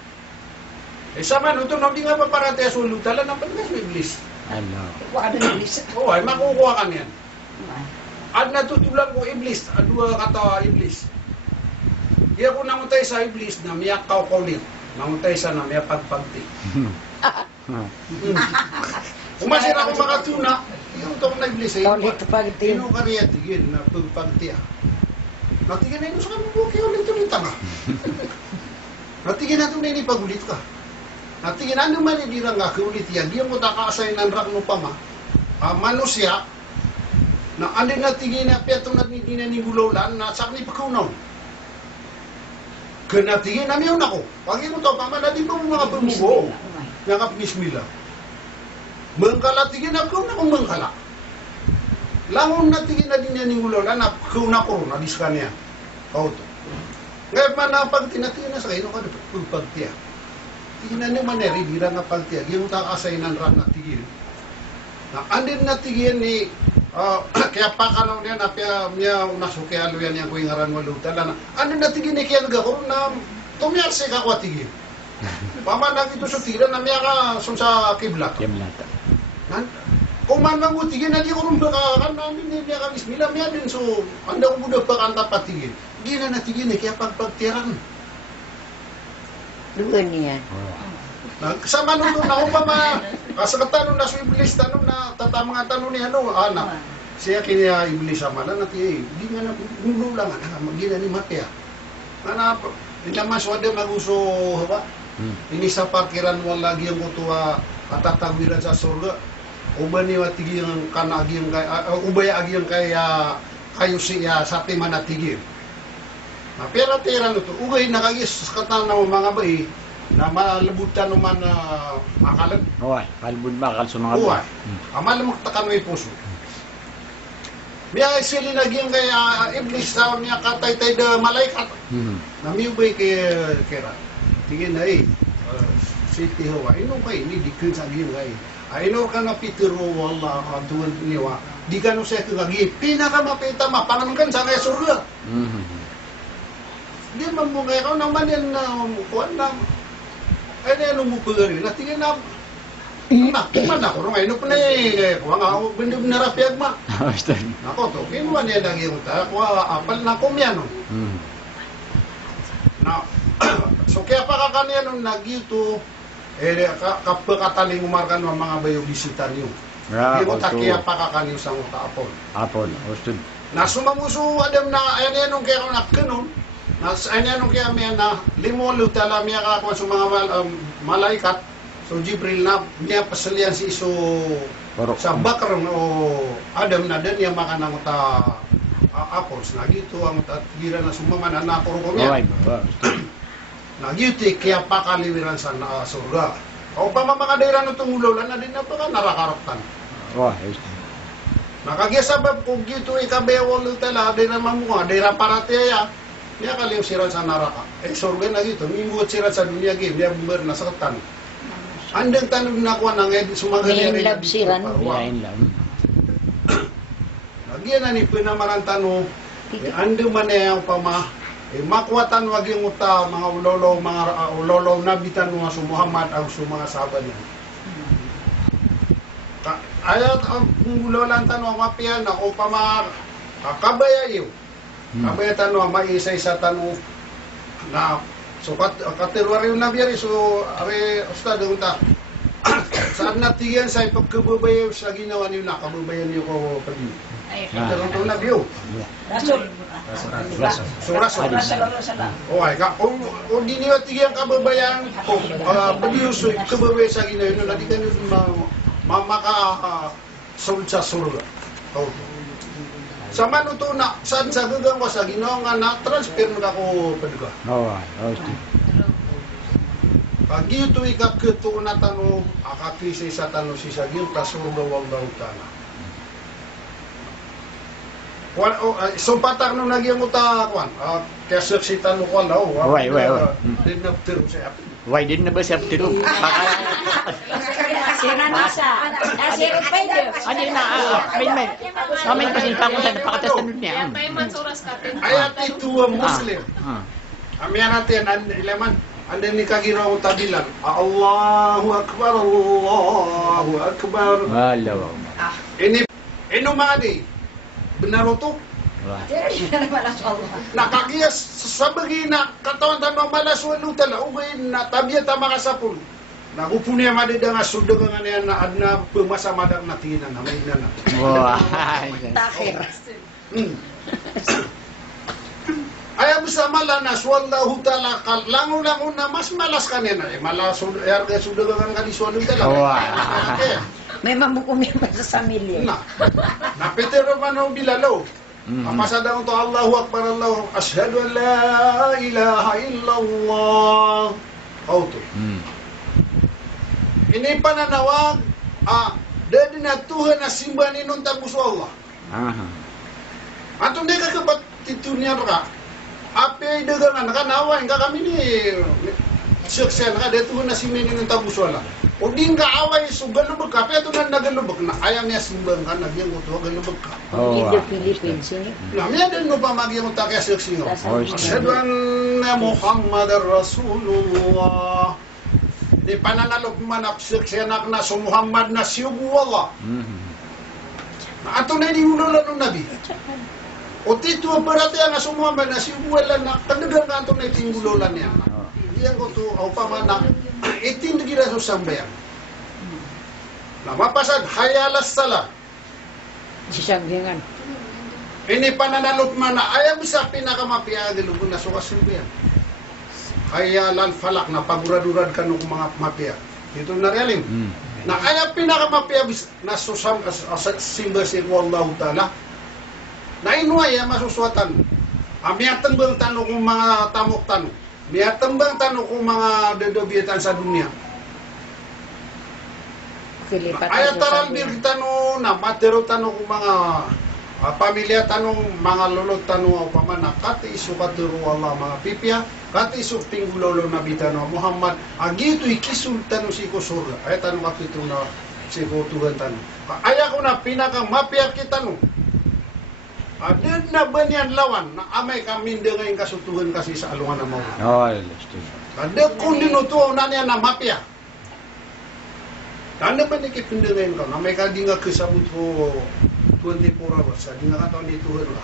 Sama nung ito, nang di nga paparate, so walutan lang, napandas mo Iblis. Ano? Wala na Iblis. Oo, ay makukuha ka niyan. At natutulan ko Iblis, adua kata Iblis. Iya ko nangutay sa Iblis na miyak kaulit. Nangutay sa na miyak pagpagti. Umasira ko mga tuna, yung tong na Iblis ay Kaulit pagti. inukariya tigil na pagpagti. Natigin na ito sa kami buki ulit ulit nga. Natigin na ito na ini pagulit ka. Natigin na naman ibirang nga kaulit yan. Diyan mo takasay ng rak no pa ma. Manusia, na andin natigin na piatong natigin na ni Gulaulan na sakni pagkunaw. Kanatigin na miyaw na ko. Pag mo to, pama na di pa mo mga pumugo. Nakapnismila. Mengkalatigin na ko na kung mengkala. Langon natigin na din yan ni Gulaulan na kuna ko na diskan niya. Kau to. Ngayon pa na pag tinatigin na sa kayo ka na pagpagtiya. Tignan niyo maneri, dira na pagtiya. Yung takasay ng ran na tigin. Na andin na tigin ni kaya pa ka lang yan, niya nasuki alo yan yung kuing ngaran walutan na andin na tigin ni kaya nagakuro na tumiyarse ka kwa tigin. Pamanag ito sa tira na miya ka sa kiblat. Kiblat. Kung man mangutigin na di ko rin bakakan namin niya ka bismillah miya din so anda ko muna pakanta patigin. Di na natigin eh kaya pagpagtiran. Doon niya. Kasama nung doon ako pa kasakatan na sa Iblis tanong na tatamang tanong ni ano anak. Siya kiniya Iblis sama na nati di nga na nululang na magina ni Matia. Ana hindi naman swade maguso ba? Ini sa parkiran wala lagi ang kutuwa atatawiran sa surga. Uban ni watigi ang kanagi ang kay ubay agi ang kay kayo siya sa timan natigir. Na pera tira no to ugay nakagis katan na mga bay na malabutan naman akalag. Oy, kalbud ba kalso mga Uwa. Amal mo takan may puso. Miya sila nagyang kay Iblis sa niya katay-tay da malaikat. Namiyubay kay kera. Tingin na city hawa. Ino kay ni dikun sa giyo kay. Aino ka na Peter wala atuan niwa. Di ka no sa kagagi pinakamapita mapangan sa kay surga. Di man mo kay ka naman yan na kuan na. Ay na ano mo pagari. Natingin na man ako ngayon no pa eh kuha nga ako bener-bener rapiag ma. Nako to kinuha niya lagi yung ta kuha apal na kumyan no. Na so kaya pa kakaniya nung nagyuto kapagkataling umarkan ng mga bayog bisita niyo. Di mo takiya pa kakaniyo sa mga apol. Apol, ustud. Na sumamuso adam na ayan nung kaya kung nakkanon. Ayan nung kaya may na limolo tala miya kakuha sa mga malaikat. So Jibril na niya pasalian si iso sa bakar o Adam na din niya makanang ta apples na gito ang tatgira na sumaman na kuro ko niya. Na gito kaya pakaliwiran sa surga. O pa mga daerah no tumulolan na din na pa narakaraptan. Wah, ayos. Nakagya sabab kung gito ikabewol tala daerah mamunga daerah parataya. Niya kaliw sirat sa naraka. Sorga na gito, mimbuot sirat sa dunia game, niya bumber na saktan. Andang tanong na kuha nang sumagali May love siran. Biyain lang. Nagyan na ni pinamaran tanong, ando man yung pama, makuwatan wag yung uta, mga ulolo, nabitan mga su Muhammad ang su mga sahabat niya. Ayat ang ulolan tanong, mapiyan na, o pama, kabaya iyo. Kabaya tanong, maisa-isa tanong, na, so katirwari yung nabiyari, so, are, ustad, unta, saan natigyan sa ipagkababayaw sa ginawa niyo na, kababayan niyo ko pagin. Pero ito na view. Rasul. So raso. Okay, o di niyo tigyan kababayan ko, baliw so kababayan sa ginawa niyo, nadi kayo mamaka sul sa surga. Sa manuto na, saan sa gagang ko sa ginawa nga na, transfer na ako pagka. Oh, ayos. Pag ito ikakuto na tanong, akakisi sa tanong si Sagil, kasurga wag daw tanong. Sumpatak nung nagyang uta, kaya saksitan mo ko daw. Wai. Din na pero sa atin. Why din na ba siya tiro? Sinan nasa. Nasa pwede. Ano na? May. Kami kasi pa ko sa pagkatasunod niya. Ayat itu Muslim. Amiyan natin, ilaman. Anda ni kagiraw tabilan. Allahu Akbar, Allahu Akbar. Wala. Ini mga di. Benar to? Nakakiyas sa bagina, katawan tanong malas walu tala, ugay na tabiya tama kasapul. Nagupuni ang madida nga sudag nga niya na adna pumasa madang natinan, na may na. Wah. Takir. Ayaw sa malanas, wallahu ta'ala, lango-lango na mas malas kanina. Malas, yarga sudag nga kaniswalong tala. Wah. May mamukumi pa sa samilya. Napitero man ang bilalaw. Kapasada to Allahu Akbar, Allahu Ashhadu an la ilaha illallah. Auto. Ini pananawag, dadi na Tuhan na simba ni nun tabuso Allah. Atong di ka kapat titunian ka, api dagangan ka nawain ka kami ni suksen ka, dito na simba ni nun tabuso Allah. O din ka away, so galubag ka, pero ito na nagalubag na, ayaw niya simbang ka, nagyang uto, galubag ka. In the Philippines, ini. Lamia din mo pa magyang uta kaya suksin. Asyhadu anna Muhammadar Rasulullah. Di pananalok man apsiksyanak na so Muhammad na siyubu Allah. Ato na iniulolan ng Nabi. O tito ang parati ang so Muhammad na siyubu Allah na kandagan ka ato na itingulolan niya. Diyan ko to, o pamanak, itindigila sa sambayan. Na mapasad, hayalas sala. Sisagyangan. Ini pananalok man na ayaw bisa pinakamapiagil kung nasukas sambayan. Hayalan falak na pagurad-urad ka nung mga mapia. Ito na realim. Na ayaw pinakamapia na susam simba si Allah Ta'ala. Na inuay masuswatan. Amiyatan bang tanong kung mga tamok tanong. Miyatan bang tanong kung mga dedobiatan sa dunia. Ayaw taral bir tanong na matero tanong kung mga pamilya tanong mga lolo tanong o pamana kati isu katuru Allah mga pipya kati isu pinggulolo nabi tanong Muhammad agito ikisul tanong si ko surga ay tanong katito na si ko Tuhan tanong ayaw ko na pinakang mapiyak kita tanong adid na banyan lawan na amay kami ngayon kasutuhan kasi sa alungan na mo adid kung dinutuwa na niya na mapiyak tanda ba nikipinda ngayon ka na may kadi nga kasabot ko 24 hours, di nakataon ni Tuhan ka.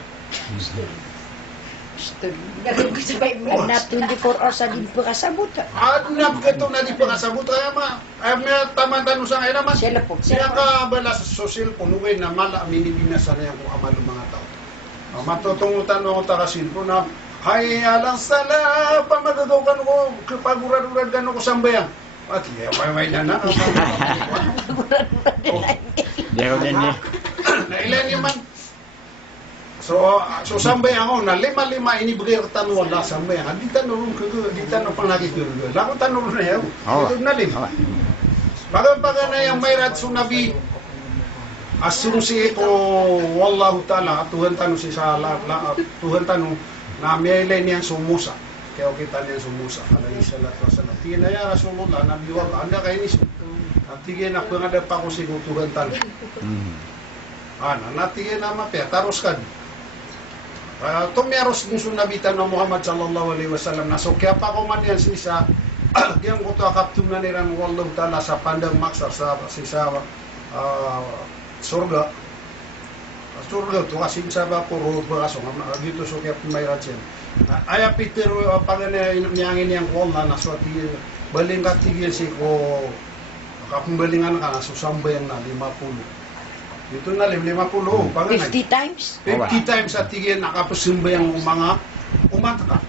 Dagan ko sabay mo na 24 hours sa di pa kasabot. Adnap ka ito na di pa kasabot. Kaya may taman-tanong sa ngayon naman. Siya ka bala sa social punugay na mala minibinasan na yan kung amalo mga tao. Matutungutan mo ta kasilpo na hayalang sala pamagagaw ka ko pagurad-urad ka ko sambayan. At may na na. Diyaw din niya. Nailan yung man So sampai ako na lima ini berkaitan wala sampai yang di tanong panlagi ke lagu tanong na yaw Oh. itu na lima baga na yang mayrat su nabi asumsi ko wallahu taala Tuhan tanu si sala Tuhan tanu na miyailan yang sumusa kaya kita niyan sumusa alaihi salatu wasallam tina ya Rasulullah nabi wala anda kay ni tigin na pangada pa ko si Tuhan tanu natigin na mapya taruskan Tumiaros din sa nabitan ng Muhammad sallallahu alaihi wasallam na so kaya pa ko man yan sisa diyan ko to akaptum na nilang wallahu ta'ala sa pandang maksa sa surga to kasi sa ba puro baraso dito so kaya pumayrat siya aya Peter pagana inangin yang wala na so tigil baling ka tigil si ko kapumbalingan ka na so sambayan na 50 Ito na 50, panganay. 50 times? 50 times at tigil nakapasumba yung mga umataka.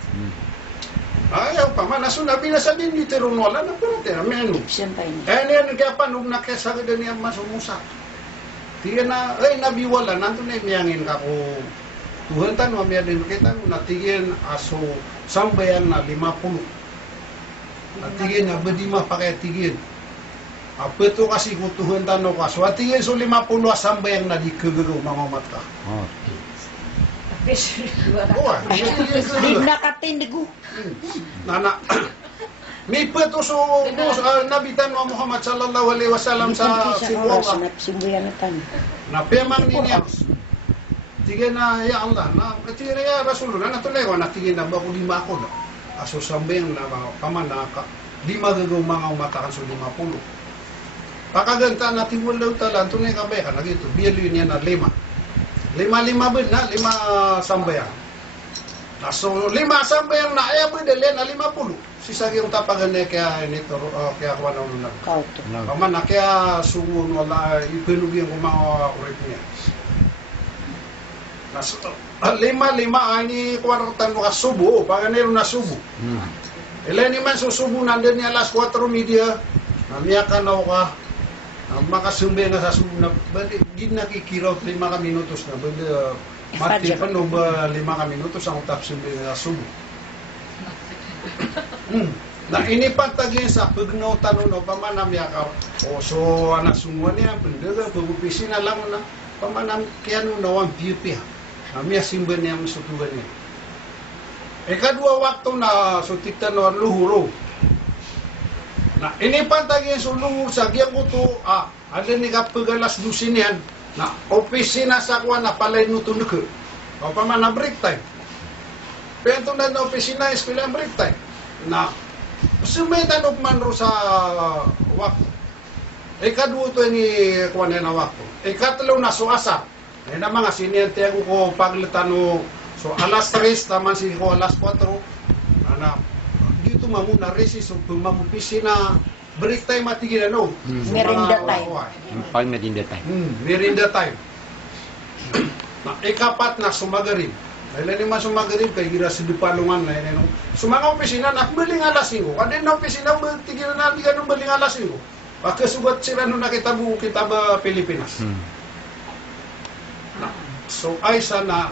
Ayaw pa man, nasunabi na sa din dito ron wala na po natin. Ameno. Siyempre. Kaya niya nagkapa nung nakasagad niya masumusa. Tigil na, nabiwala, nandun na imiyangin ka ko. Tuhan tan, mamaya din kita, natigil aso sambayan na 50. Natigil na bedima pakai tigil. Apa itu kasih kutuhan tanah kaso. Atingin so 50 sambayang na di kegero mga umat ka. Di nakatindigo. Nana. May peto so nabitan wa Muhammad sallallahu alaihi wasallam sa simula. Simbuyangatan. Na pemang niya. Tiga na ya Allah na tiga ya Rasulullah na tulay wa na tiga na ba ko 5 ako na. Aso sambayang na pamanaka 5 gagawang mga umatakan so 50. Pakaganta natin wala talan tunay kabay ka nagito biyelo niya na 5 ben na 5 sambayan na so 5 sambayan na ay ba dali na 50 sisa yung tapagan niya kaya nito kaya kuha na Kauto. paman na kaya sumun wala ipinugi yung mga urit niya na so 5 ani kwartan mo ka subo paganero na subo ilan naman susubo nandun niya alas 4 media namiyakan ako ka makasumbe na sa subo na gid nakikiraw 5 ka minutos na banda mati pa no ba 5 ka minutos ang utap sumbe na subo na inipatagin sa pagno tanong no pamanam yakaw o so anak sumuan niya benda pagupisi na lang na pamanam kaya no nawang pipi namia simbe niya masutugan niya kadua waktu na so tikta no luhuro na inipatagin sa luhur sa giyang uto ada ni kapagalas dusinian na opisina sa kuwan na palay nutunuk o paman na break time pero na opisina eskwela break time na sumetan og man ro sa waktu kadua to ni kuwan na waktu katlo na so asa na mga siniyente ako ko pagletano so alas 3 taman si ko alas 4 ana dito mamuna resi so mamupisina break time matigil ano Merinda time. Pag merinda time. Merinda time. Na ikapat na sumagarin. Dahil naman sumagarin kay gira sa dupalungan na yun. Sumanga opisina na baling alas 5. Kadin na opisina tigil na di ganun baling alas 5. Pagkasugat sila nung nakita mo kita ba Pilipinas. So ay sana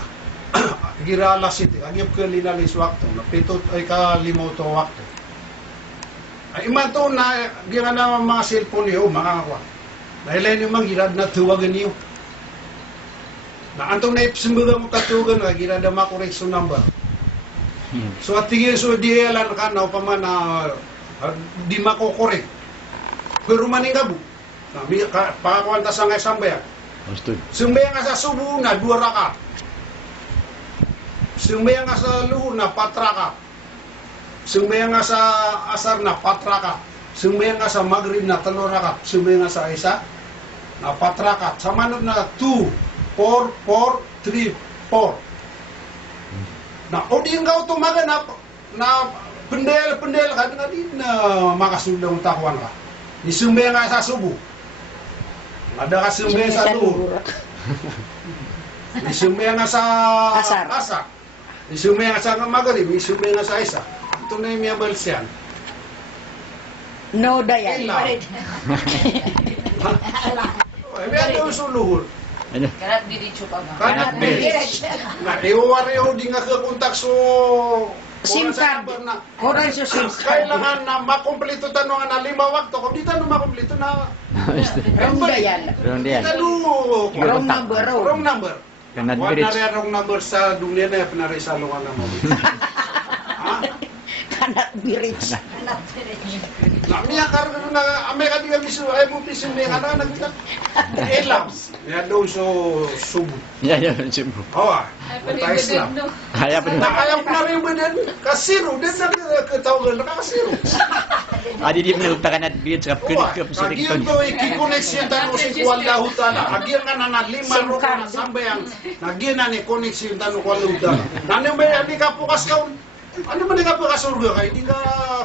gira alas 7. Agyap ka linalis wakto. Napitot ay ka 5 to wakto. Ay imato na gira na mga cellphone niyo mga kakwa. Dahil yung mga girad na tuwagan niyo. Na antong na ipsimbaga mo katugan na gira na makoreksyon number. So at tigil so di elan ka na upaman na di makokorek. Pero maning gabu. Pakakwanta sa ngay sambaya. Sumbaya nga sa subo na 2 raka. Sumbaya nga sa luhur na 4 raka. Sumbaya nga sa asar na 4 raka. Sumbaya nga sa maghrib na 3 raka. Sumbaya nga sa isa na 4 raka. Sa manod na 2, 4, 4, 3, 4. Na o di nga tumaga na pendel ka na di na makasundang takwan ka. Ni sumbaya nga sa subo. Ada ka sumbaya sa luhur. Ni sumbaya nga sa asar. Ni sumbaya nga sa maghrib. Ni sumbaya nga sa isa. Ito na yung miyabal siyan. No dayan. Ilaw. May ano yung suluhur. Ano? Kanat diretso pa ba? Kanat diretso. Na iwareho di nga kakontak so SIM card. Oran sa SIM card. Kailangan na makompleto tanong na 5 wakto. Kung di tanong makompleto na Ronda yan. Ronda yan. Wrong number. Wrong number. Kanat Wala diretso. na wrong number sa dunia na pinaresalungan na mo. Ha? Kanat diretso. Na miya karon na Amerika di misu ay mo pisin me kana nagita. Elam. Ya do so subu. Yan yun, Cebu. Oh. Ta Islam. Kaya pa rin. Na ayaw na rin ba din? Kasiro. Din na katawagan na kasiro. Adi di mo kanat diretso kap kunik kap sa Kagiyan to i-connection tayo si Kuala Hutala. Kagiyan ka na 5 ro ka na sambayang. Nagiyan na ni connection tayo Kuala Hutala. Nano ba yan ka pukas kaon? Ano man ka pukas surga kay di ka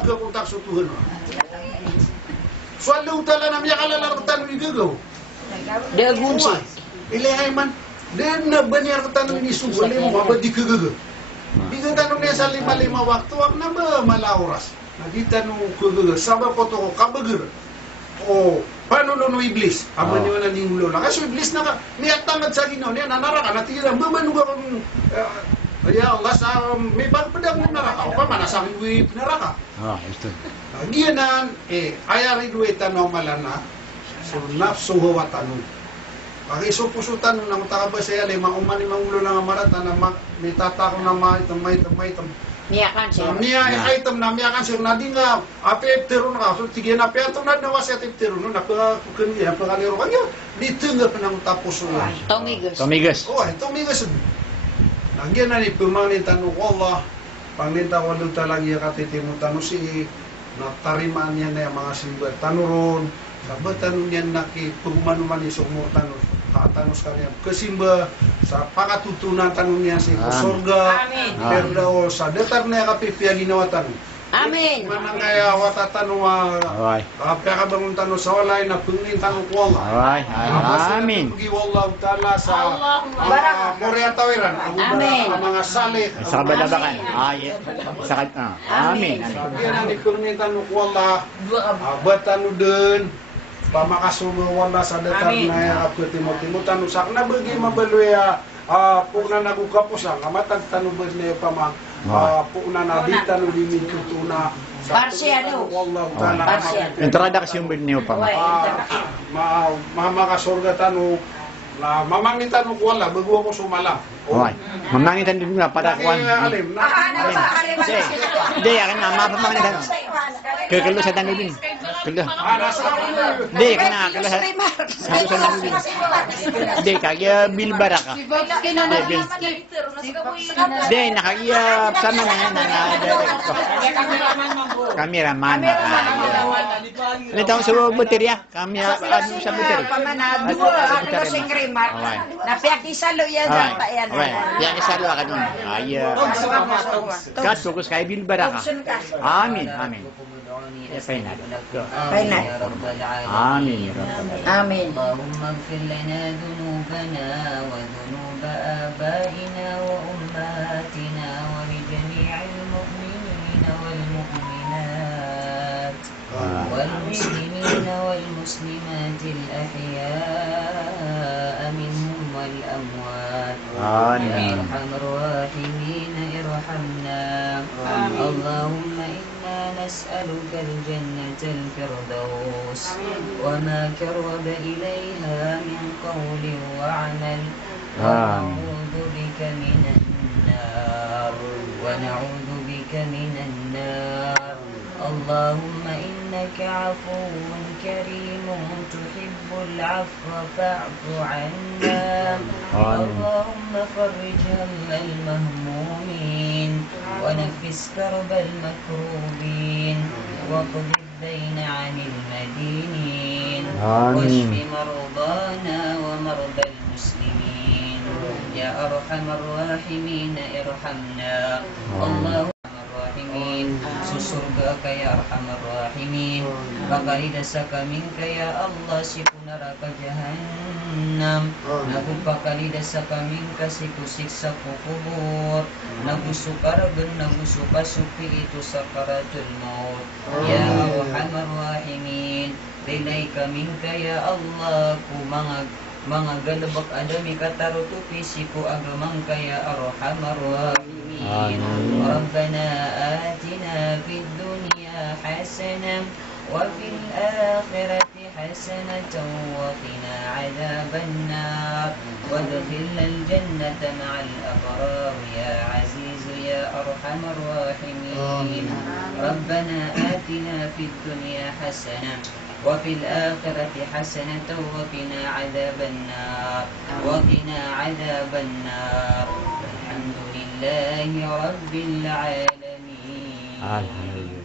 kapuntak sa Tuhan. Kuala Hutala na miya kalalaro ni gagaw. Dagunsi. Ilay man. Den na banyar tanong ni Suwali mo ba di kagaga. Di ka tanong niya sa 5 waktu wag na ba malauras. Nagita nung kagaga, sabab ko to ko kabagar. O, paano no iblis? Aba niyo na ning ulo lang. Kasi iblis na ka, niya tangad sa Ginoo niya, nanara ka, natira, mamanuga kong, ya Allah, sa may pagpadag mo naraka. O pa, manasakit ko yung pinaraka. Ah, ito. Giyanan, ayari duwe tanong malana, so nafsu huwa tanong. Pag isupusutan nung takaba siya, lima umani mangulo na nga marata na may tatako na maitam. Niyakan siya. Niya item na miya kan sir na di nga ape tero na so tige na peto na was at tero no na kuken ya pagalero kanya di tunga penang tapos so. Tomigas. Tomigas. Oh, ito migas. Nandiyan na ni pumangin tanong Allah pangninta walo talagi katitimu tanong si na tarimaan niya na yung mga simba tanuron sabatan niya naki pagmanuman ni sumur tanong katanos kanya kesimba sa pakatutunan tanong niya si surga perdaw sa detar na kapipya ginawa tanong Amin. manang kaya watatan wa Alright. kaya bangun tanong sa walay na pungin tanong ko Allah Alright. Amin. Pagi wallahu taala sa Moria Tawiran Amin. ang mga salih Sa kabalabakan. Ay. Sa Amin. Yan ang pungin tanong ko Allah abatan udun pamakasugo wala sa detar na ya ako timot-timotan usak na bagi mabaluya pugna nagukapos ang amatag tanubad niya pamang pugna na ditano di mitutuna Parsiano. wallahu taala Parsiano. Entrada kasi yung niyo pa. makasurga tanu la mamangin tanu ko wala bago ako sumala Alright. Mamangitan din nga para kuan. alim na Hindi, akin na mapamangitan. Kekelo sa tanubin. Kelo. nasa Hindi, kana kelo sa tanubin. Hindi, kagya bilbaraka. Hindi, nakagiya sama na kameraman. Ano taong sa buterya? Kami ano sa buterya? Pamanado. Ano sing remark. Napiakisalo yan. Yan. Okay, yan isalo ka nun. Kat fokus kay bilbaraka. Amin, amin. Ya final. Final. Amin ya rabbal Amin. اللهم اغفر لنا ذنوبنا وذنوب آبائنا وأمهاتنا ولجميع المؤمنين والمؤمنات والمسلمين والمسلمات الأحياء منهم والأموات يا أرحم الراحمين ارحمنا اللهم إنا نسألك الجنة الفردوس وما قرب إليها من قول وعمل ونعوذ بك من النار اللهم إنك عفو كريم تحب العفو فاعف عنا اللهم فرج هم المهمومين ونفس كرب المكروبين واقض الدين عن المدينين واشف مرضانا ومرضى المسلمين يا أرحم الراحمين ارحمنا اللهم surga ya arhamar rahimin bakalidasaka minka ya Allah siku neraka jahannam nagu bakalidasaka minka siku siksa kubur nagu sukargen nagu supasupi itu sakaratul maut ya arhamar rahimin Ilaika minka ya Allah ku mga galabak adami katarutupi siku agamang kaya arhamar rahimin. Amin. Rabbana atina fid dunya hasanah wa fil akhirati hasanatan wa qina adzaban nar wadkhilnal jannata ma'al abrar ya aziz ya arhamar rahimin. Rabbana atina fid dunya hasanah وفي الآخرة حسنة وقنا عذاب النار وقنا عذاب النار والحمد لله رب العالمين. Alhamdulillah.